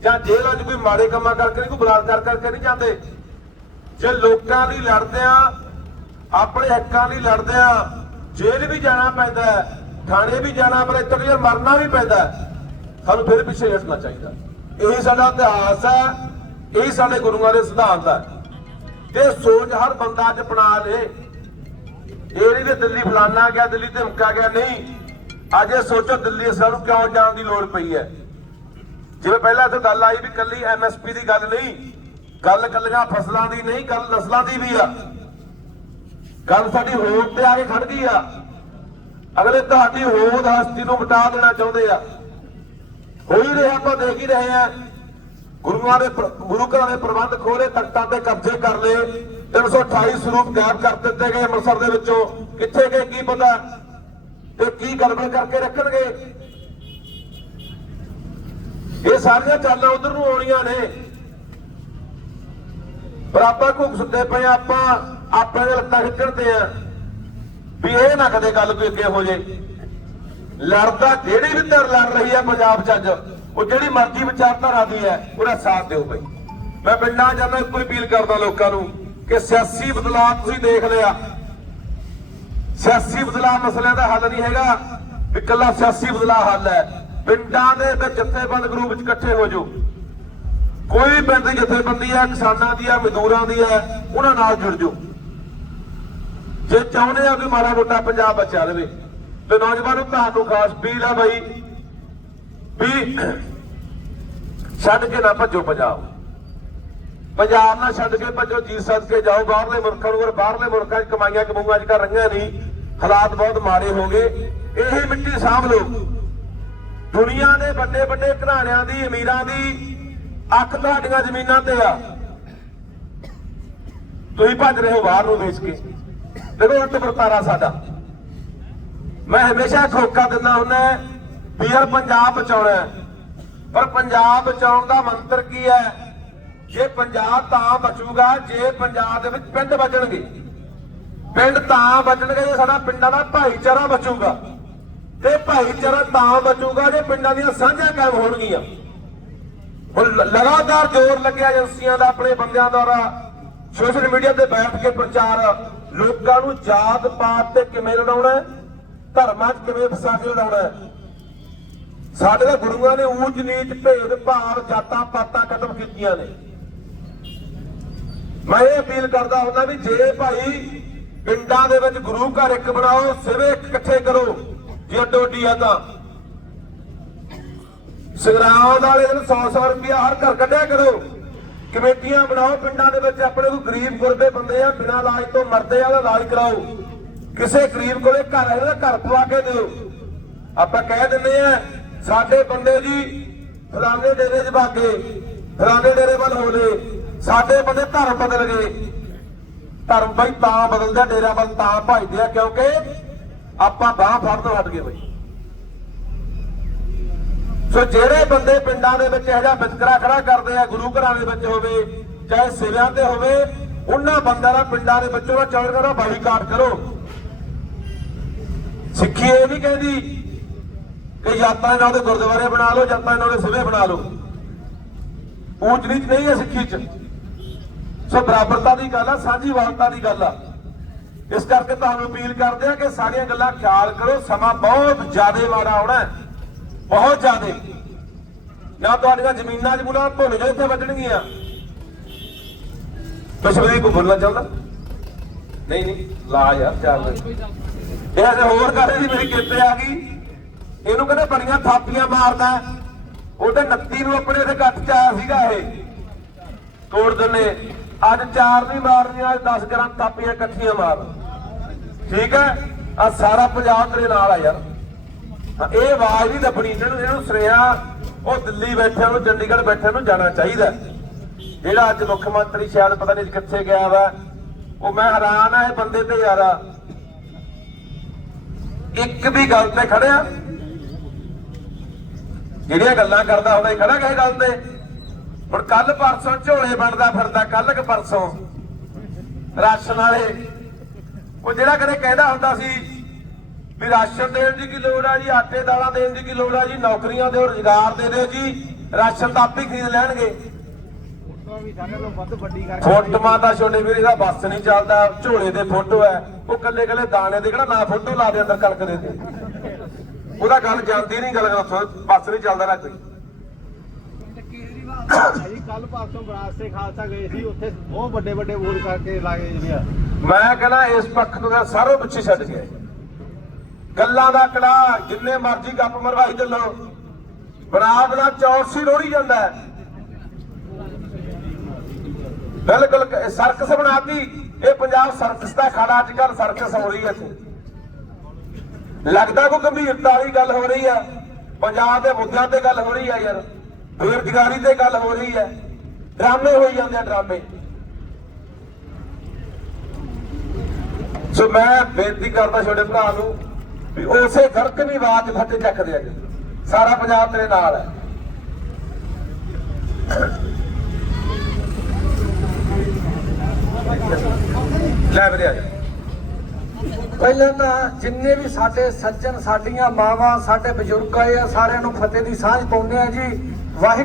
ਜਾਂ ਜੇਲ੍ਹਾਂ 'ਚ ਕੋਈ ਮਾੜੇ ਕੰਮਾਂ ਕਰਕੇ ਨਹੀਂ, ਕੋਈ ਬਲਾਤਕਾਰ ਕਰਕੇ ਨਹੀਂ ਜਾਂਦੇ। ਜੇ ਲੋਕਾਂ ਲਈ ਲੜਦੇ ਆ, ਆਪਣੇ ਹੱਕਾਂ ਲਈ ਲੜਦੇ ਆ, ਜੇਲ੍ਹ ਵੀ ਜਾਣਾ ਪੈਂਦਾ ਥਾਣੇ ਵੀ ਜਾਣਾ, ਪਰ ਇੱਥੇ ਯਾਰ ਮਰਨਾ ਵੀ ਪੈਂਦਾ ਸਾਨੂੰ ਫਿਰ ਪਿੱਛੇ ਨਹੀਂ ਹਟਣਾ ਚਾਹੀਦਾ। ਇਹੀ ਸਾਡਾ ਇਤਿਹਾਸ ਹੈ, ਇਹੀ ਸਾਡੇ ਗੁਰੂਆਂ ਦੇ ਸਿਧਾਂਤ ਹੈ। ਤੇ ਸੋਚ ਹਰ ਬੰਦਾ ਅੱਜ ਅਪਣਾ ਲੇ। ਇਹ ਨਹੀਂ ਵੀ ਦਿੱਲੀ ਫਲਾਨਾ ਗਿਆ, ਦਿੱਲੀ ਧਮਕਾ ਗਿਆ, ਨਹੀਂ। ਅੱਜ ਇਹ ਸੋਚੋ ਦਿੱਲੀ ਸਾਨੂੰ ਕਿਉਂ ਜਾਣ ਦੀ ਲੋੜ ਪਈ ਹੈ। ਜਿਵੇਂ ਪਹਿਲਾਂ ਇੱਥੇ ਗੱਲ ਆਈ ਵੀ ਕੱਲੀ ਐਮਐਸਪੀ ਦੀ ਗੱਲ ਨਹੀਂ, ਗੱਲ ਕੱਲੀਆਂ ਫਸਲਾਂ ਦੀ ਨਹੀਂ, ਗੱਲ ਨਸਲਾਂ ਦੀ ਵੀ ਆ। ਗੱਲ ਸਾਡੀ ਹੋਂਦ ਤੇ ਆ ਕੇ ਖੜ ਗਈ ਆ। ਅਗਲੇ ਤੁਹਾਡੀ ਹੋਂਦ ਹਸਤੀ ਨੂੰ ਮਿਟਾ ਦੇਣਾ ਚਾਹੁੰਦੇ ਆ। ਹੋ ਹੀ ਰਿਹਾ ਆਪਾਂ ਦੇਖ ਹੀ ਰਹੇ ਆ ਗੁਰੂਆਂ ਦੇ ਪ੍ਰ- ਗੁਰੂ ਘਰਾਂ ਦੇ ਪ੍ਰਬੰਧ ਖੋਲੇ ਤਖਤਾਂ ਤੇ ਕਬਜ਼ੇ ਕਰ ਲਏ। 328 ਸਰੂਪ ਗਾਇਬ ਕਰ ਦਿੱਤੇ ਗਏ ਅੰਮ੍ਰਿਤਸਰ ਦੇ ਵਿੱਚੋਂ। ਕਿੱਥੇ ਗਏ ਕੀ ਪਤਾ? ਤੇ ਕੀ ਗੜਬੜ ਕਰਕੇ ਰੱਖਣਗੇ? ਇਹ ਸਾਰੀਆਂ ਚਾਲਾਂ ਉਧਰ ਨੂੰ ਆਉਣੀਆਂ ਨੇ। ਪਰ ਆਪਾਂ ਘੁੱਕ ਸੁੱਤੇ ਪਏ ਆ, ਆਪਾਂ ਆਪਣੇ ਦੇ ਲੱਤਾਂ ਖਿੱਚਣ ਤੇ ਆ ਵੀ ਇਹ ਨਾ ਕਦੇ ਗੱਲ ਕੋਈ ਅੱਗੇ ਹੋ ਜੇ। ਲੜਦਾ ਜਿਹੜੀ ਵੀ ਧਿਰ ਲੜ ਰਹੀ ਹੈ ਪੰਜਾਬ 'ਚ ਅੱਜ, ਉਹ ਜਿਹੜੀ ਮਰਜ਼ੀ ਵਿਚਾਰਧਾਰਾ ਦੀ ਹੈ, ਉਹਦਾ ਸਾਥ ਦਿਓ ਬਈ। ਮੈਂ ਪਿੰਡਾਂ ਜਾਂਦਾ ਕੋਈ ਅਪੀਲ ਕਰਦਾ ਲੋਕਾਂ ਨੂੰ ਕਿ ਸਿਆਸੀ ਬਦਲਾਅ ਤੁਸੀਂ ਦੇਖ ਲਿਆ। ਸਿਆਸੀ ਬਦਲਾਅ ਮਸਲਿਆਂ ਦਾ ਹੱਲ ਨਹੀਂ ਹੈਗਾ, ਵੀ ਇਕੱਲਾ ਸਿਆਸੀ ਬਦਲਾਅ ਹੱਲ ਹੈ। ਪਿੰਡਾਂ ਦੇ ਵਿੱਚ ਜਥੇਬੰਦ ਗਰੁੱਪ ਵਿੱਚ ਇਕੱਠੇ ਹੋ ਜਾਓ। ਕੋਈ ਵੀ ਪਿੰਡ ਦੀ ਜਥੇਬੰਦੀ ਹੈ, ਕਿਸਾਨਾਂ ਦੀ ਹੈ, ਮਜ਼ਦੂਰਾਂ ਦੀ ਹੈ, ਉਹਨਾਂ ਨਾਲ ਜੁੜ ਜਾਓ। ਜੇ ਚਾਹੁੰਦੇ ਆ ਕਿ ਮਾੜਾ ਮੋਟਾ ਪੰਜਾਬ ਬਚਾ ਲਵੇ ਤੇ ਨੌਜਵਾਨੋ ਤੁਹਾਨੂੰ ਖਾਸ ਅਪੀਲ ਆ ਬਈ, ਵੀ ਛੱਡ ਕੇ ਨਾ ਭੱਜੋ ਪੰਜਾਬ। ਪੰਜਾਬ ਨਾਲ ਛੱਡ ਕੇ ਭੱਜੋ, ਜੀ ਸੱਦ ਕੇ ਜਾਓ। ਬਾਹਰਲੇ ਮੁਲਕਾਂ ਨੂੰ ਬਾਹਰਲੇ ਮੁਲਕਾਂ 'ਚ ਕਮਾਈਆਂ ਕਮਾਈਆਂ ਅੱਜ ਕੱਲ੍ਹ ਰਹੀਆਂ ਨਹੀਂ, ਹਾਲਾਤ ਬਹੁਤ ਮਾੜੇ ਹੋ ਗਏ। ਇਹ ਮਿੱਟੀ ਸਾਂਭ ਲਓ। ਦੁਨੀਆ ਦੇ ਵੱਡੇ ਵੱਡੇ ਘਰਾਣਿਆਂ ਦੀ, ਅਮੀਰਾਂ ਦੀ ਅੱਖ ਤੁਹਾਡੀਆਂ ਜ਼ਮੀਨਾਂ ਤੇ ਆ। ਤੁਸੀਂ ਭੱਜ ਰਹੇ ਹੋ ਬਾਹਰ ਨੂੰ ਵੇਚ ਕੇ। ਦੇਖੋ ਉਲਟ ਵਰਤਾਰਾ ਸਾਡਾ। ਮੈਂ ਹਮੇਸ਼ਾ ਠੋਕਾ ਦਿੰਦਾ ਹੁੰਦਾ ਵੀ ਯਾਰ ਪੰਜਾਬ ਬਚਾਉਣਾ ਪਰ ਪੰਜਾਬ ਬਚਾਉਣ ਦਾ ਮੰਤਰ ਕੀ ਹੈ? ਜੇ ਪੰਜਾਬ ਤਾਂ ਬਚੂਗਾ, ਜੇ ਪੰਜਾਬ ਦੇ ਵਿੱਚ ਪਿੰਡ ਬਚਣਗੇ। ਪਿੰਡ ਤਾਂ ਬਚਣਗੇ, ਜੇ ਸਾਡਾ ਪਿੰਡਾਂ ਦਾ ਭਾਈਚਾਰਾ ਬਚੂਗਾ। ਤੇ ਭਾਈਚਾਰਾ ਤਾਂ ਬਚੂਗਾ ਜੇ ਪਿੰਡਾਂ ਦੀਆਂ ਸਾਂਝਾਂ ਕਾਇਮ ਹੋਣਗੀਆਂ। ਹੁਣ ਲਗਾਤਾਰ ਜ਼ੋਰ ਲੱਗਿਆ ਏਜੰਸੀਆਂ ਦਾ, ਆਪਣੇ ਬੰਦਿਆਂ ਦੁਆਰਾ। ਸੋਸ਼ਲ ਮੀਡੀਆ ਤੇ ਬੈਠ ਕੇ ਪ੍ਰਚਾਰ। ਲੋਕਾਂ ਨੂੰ ਜਾਤ ਪਾਤ ਤੇ ਕਿਵੇਂ ਲੜਾਉਣਾ ਧਰਮਾਂ 'ਚ ਕਿਵੇਂ ਫਸਾ ਲੜਾਉਣਾ ਸਾਡੇ ਤਾਂ ਗੁਰੂਆਂ ਨੇ ਊਚ ਨੀਚ ਭੇਦ, ਭਾਵ, ਜਾਤਾਂ, ਪਾਤਾਂ ਖਤਮ ਕੀਤੀਆਂ ਨੇ। ਮੈਂ ਇਹ ਅਪੀਲ ਕਰਦਾ ਹੁੰਦਾ ਵੀ ਜੇ ਭਾਈ ਪਿੰਡਾਂ ਦੇ ਵਿੱਚ ਗੁਰੂ ਘਰ ਇੱਕ ਬਣਾਓ, ਸਿਵੇ ਇਕੱਠੇ ਕਰੋ, ਜੇ ਡੋਡੀ ਆ ਤਾਂ। ਸੰਗਰਾਮ ਵਾਲੇ ਦਿਨ 100-100 ਰੁਪਇਆ ਹਰ ਘਰ ਕੱਢਿਆ ਕਰੋ। ਕਮੇਟੀਆਂ ਬਣਾਓ, ਪਿੰਡਾਂ ਦੇ ਵਿੱਚ ਆਪਣੇ ਕੋਈ ਗਰੀਬ ਗੁਰਬੇ ਬੰਦੇ ਆ, ਬਿਨਾਂ ਇਲਾਜ ਤੋਂ ਮਰਦੇ ਆ ਉਹਦਾ ਇਲਾਜ ਕਰਾਓ। ਕਿਸੇ ਗਰੀਬ ਕੋਲੇ ਘਰ ਹੈ ਉਹਦਾ ਘਰ ਪਵਾ ਕੇ ਦਿਓ। ਆਪਾਂ ਕਹਿ ਦਿੰਦੇ ਆ, ਸਾਡੇ ਬੰਦੇ ਜੀ ਫਲਾਣੇ ਡੇਰੇ 'ਚ ਭਾਗੇ ਫਲਾਣੇ ਡੇਰੇ ਵੱਲ ਹੋ ਗਏ ਸਾਡੇ ਬੰਦੇ ਧਰਮ ਬਦਲ ਗਏ। ਧਰਮ ਬਈ ਤਾਂ ਬਦਲਦਾ ਡੇਰਾ ਵੱਲ ਤਾਂ ਭਜਦੇ ਆ, ਕਿਉਂਕਿ ਆਪਾਂ ਬਾਹ ਫੜ ਤੋਂ ਹਟ ਗਏ ਬਈ। ਸੋ ਜਿਹੜੇ ਬੰਦੇ ਪਿੰਡਾਂ ਦੇ ਵਿੱਚ ਇਹੋ ਜਿਹਾ ਵਿਤਕਰਾ ਖੜਾ ਕਰਦੇ ਆ, ਗੁਰੂ ਘਰਾਂ ਦੇ ਵਿੱਚ ਹੋਵੇ, ਚਾਹੇ ਸਿਵਿਆਂ ਤੇ ਹੋਵੇ, ਉਹਨਾਂ ਬੰਦਿਆਂ ਦਾ ਪਿੰਡਾਂ ਦੇ ਵਿੱਚੋਂ ਨਾ ਚੌੜ ਕਰੋ ਬਾਈਕਾਟ ਕਰੋ। ਸਿੱਖੀ ਇਹ ਨਹੀਂ ਕਹਿੰਦੀ ਕਿ ਯਾਤਰਾ ਨਾਲ ਦੇ ਗੁਰਦੁਆਰੇ ਬਣਾ ਲਓ ਯਾਤਰਾ ਨਾਲ ਦੇ ਸਿਵੇ ਬਣਾ ਲਓ। ਊਚ ਨੀਚ ਨਹੀਂ ਹੈ ਸਿੱਖੀ 'ਚ। ਸੋ ਬਰਾਬਰਤਾ ਦੀ ਗੱਲ ਆ, ਸਾਂਝੀਵਾਲਤਾ ਦੀ ਗੱਲ ਆ। ਇਸ ਕਰਕੇ ਤੁਹਾਨੂੰ ਅਪੀਲ ਕਰਦੇ ਆ ਕਿ ਸਾਰੀਆਂ ਗੱਲਾਂ ਖਿਆਲ ਕਰੋ, ਸਮਾਂ ਬਹੁਤ ਜ਼ਿਆਦਾ ਮਾੜਾ ਆਉਣਾ ਬਹੁਤ ਜ਼ਿਆਦਾ। ਨਾ ਤੁਹਾਡੀਆਂ ਜ਼ਮੀਨਾਂ 'ਚ ਮੁਲਾ ਭੁੱਲ ਜਾਓ ਇੱਥੇ ਵੱਢਣਗੀਆਂ ਬਿਸ਼ਵਦੀਪ ਨੂੰ ਬੋਲਣਾ ਚਾਹੁੰਦਾ ਨਹੀਂ ਨਹੀਂ, ਲਾ ਯਾਰ, ਚੱਲ। ਇਹ ਅਜੇ ਹੋਰ ਗੱਲ ਸੀ ਮੇਰੀ ਕਿੱਤੇ ਆ ਗਈ। ਇਹਨੂੰ ਕਹਿੰਦੇ ਬੜੀਆਂ ਥਾਪੀਆਂ ਮਾਰਦਾ ਉਹਦੇ 29 ਨੂੰ ਆਪਣੇ ਇੱਥੇ ਗੱਟ ਚ ਆਇਆ ਸੀਗਾ ਇਹ। ਤੋੜ ਦਿੰਨੇ, ਅੱਜ ਚਾਰ ਨਹੀਂ ਮਾਰਨੀਆਂ, ਅੱਜ 10 ਗ੍ਰਾਮ ਥਾਪੀਆਂ ਇਕੱਠੀਆਂ ਮਾਰ। ਠੀਕ ਹੈ? ਆ ਸਾਰਾ ਪੰਜਾਬ ਤੇਰੇ ਨਾਲ ਆ ਯਾਰ। ਇਹ ਆਵਾਜ਼ ਨਹੀਂ ਦੱਬਣੀ ਇਹਨਾਂ ਨੂੰ, ਇਹਨੂੰ ਸੁਨੇਹਾ। ਉਹ ਦਿੱਲੀ ਬੈਠਿਆਂ ਨੂੰ, ਚੰਡੀਗੜ੍ਹ ਬੈਠਿਆਂ ਨੂੰ ਜਾਣਾ ਚਾਹੀਦਾ। ਜਿਹੜਾ ਅੱਜ ਮੁੱਖ ਮੰਤਰੀ ਸ਼ਾਇਦ ਪਤਾ ਨਹੀਂ ਕਿੱਥੇ ਗਿਆ ਵਾ। ਉਹ ਮੈਂ ਹੈਰਾਨ ਆ, ਇਹ ਬੰਦੇ ਤੇ ਯਾਰ ਇੱਕ ਵੀ ਗੱਲ ਤੇ ਖੜਿਆ ਜਿਹੜੀਆਂ ਗੱਲਾਂ ਕਰਦਾ ਹੁੰਦਾ ਖੜਾ ਕਿਸੇ ਗੱਲ ਤੇ। ਹੁਣ ਕੱਲ ਪਰਸੋਂ ਝੋਲੇ ਬਣਦਾ ਫਿਰਦਾ ਕੱਲ ਕਿ ਪਰਸੋਂ। ਰਾਸ਼ਨ ਵਾਲੇ। ਉਹ ਜਿਹੜਾ ਕਦੇ ਕਹਿੰਦਾ ਹੁੰਦਾ ਸੀ ਵੀ ਰਾਸ਼ਨ ਦੇਣ ਦੀ ਕੀ ਲੋੜ ਆ ਜੀ, ਆਟੇ ਦਾਲਾਂ ਦੇਣ ਦੀ ਕੀ ਲੋੜ ਆ ਜੀ, ਨੌਕਰੀਆਂ ਦਿਓ, ਰੁਜ਼ਗਾਰ ਦੇ ਦਿਓ ਜੀ, ਰਾਸ਼ਨ ਤਾਂ ਆਪੇ ਖਰੀਦ ਲੈਣਗੇ। ਫੋਟੋਆਂ ਦਾ ਛੋਟੇ ਵੀਰੇ ਦਾ ਬੱਸ ਨਹੀਂ ਚੱਲਦਾ ਝੋਲੇ ਦੇ ਫੋਟੋ ਹੈ ਉਹ ਕੱਲੇ ਕੱਲੇ ਦਾਣੇ ਦੇ ਕਿਹੜਾ ਨਾ ਫੋਟੋ ਲਾ ਦੇ ਅੰਦਰ ਕਣਕ ਦੇ ਤੇ ਉਹਦਾ ਗੱਲ ਜਾਂਦੀ ਨਹੀਂ ਗੱਲ ਬੱਸ ਨਹੀਂ ਚੱਲਦਾ ਨਾ ਕੋਈ। ਜੀ ਕੱਲ ਪਾਸੋਂ ਬਰਾਸਤੇ ਖਾਲਸਾ ਗਏ ਸੀ ਉੱਥੇ ਬਹੁਤ ਵੱਡੇ ਵੱਡੇ ਬੋਰਡ ਕਰਕੇ ਲਾਗੇ ਜਿਹੜੀਆਂ ਮੈਂ ਕਹਿੰਦਾ ਇਸ ਪੱਖ ਤੋਂ ਤਾਂ ਸਾਰੋਂ ਪਿੱਛੇ ਛੱਡ ਗਿਆ ਗੱਲਾਂ ਦਾ ਕੜਾ ਜਿੰਨੇ ਮਰਜ਼ੀ ਗੱਪ ਮਰਵਾਈ ਚੱਲੋ। ਬਣਾ ਬਣਾ ਚੌਰਸੀ ਰੋੜੀ ਜਾਂਦਾ ਬਿਲਕੁਲ ਸਰਕਸ ਬਣਾਤੀ। ਇਹ ਪੰਜਾਬ ਸਰਕਸ ਦਾ ਖਾੜਾ ਅੱਜ ਕੱਲ ਸਰਕਸ ਹੋ ਰਹੀ ਹੈ ਇੱਥੇ। ਲੱਗਦਾ ਕੋਈ ਗੰਭੀਰਤਾ ਵਾਲੀ ਗੱਲ ਹੋ ਰਹੀ ਆ ਪੰਜਾਬ ਦੇ ਮੁੱਦਿਆਂ ਤੇ ਗੱਲ ਹੋ ਰਹੀ ਆ ਯਾਰ। ਬੇਰੁਜ਼ਗਾਰੀ ਤੇ ਗੱਲ ਹੋ ਰਹੀ ਹੈ। ਡਰਾਮੇ ਹੋਈ ਜਾਂਦੇ ਆ, ਡਰਾਮੇ। ਸੋ ਮੈਂ ਬੇਨਤੀ ਕਰਦਾ ਛੋਟੇ ਭਰਾ ਨੂੰ ਵੀ ਉਸੇ ਗੜਕ ਨਹੀਂ ਆਵਾਜ਼ ਫੱਟੇ ਚੱਕਦੇ ਅੱਜ ਸਾਰਾ ਪੰਜਾਬ ਤੇਰੇ ਨਾਲ ਹੈ। ਲੈ ਵੀਰੇ ਆ ਪਹਿਲਾਂ ਤਾਂ ਜਿੰਨੇ ਵੀ ਸਾਡੇ ਸੱਜਣ, ਸਾਡੀਆਂ ਮਾਵਾਂ, ਸਾਡੇ ਬਜ਼ੁਰਗ ਆਏ ਆ, ਸਾਰਿਆਂ ਨੂੰ ਫਤਿਹ ਦੀ ਸਾਂਝ ਪਾਉਂਦੇ ਆ ਜੀ। ਵਾਹਿਗੁਰੂ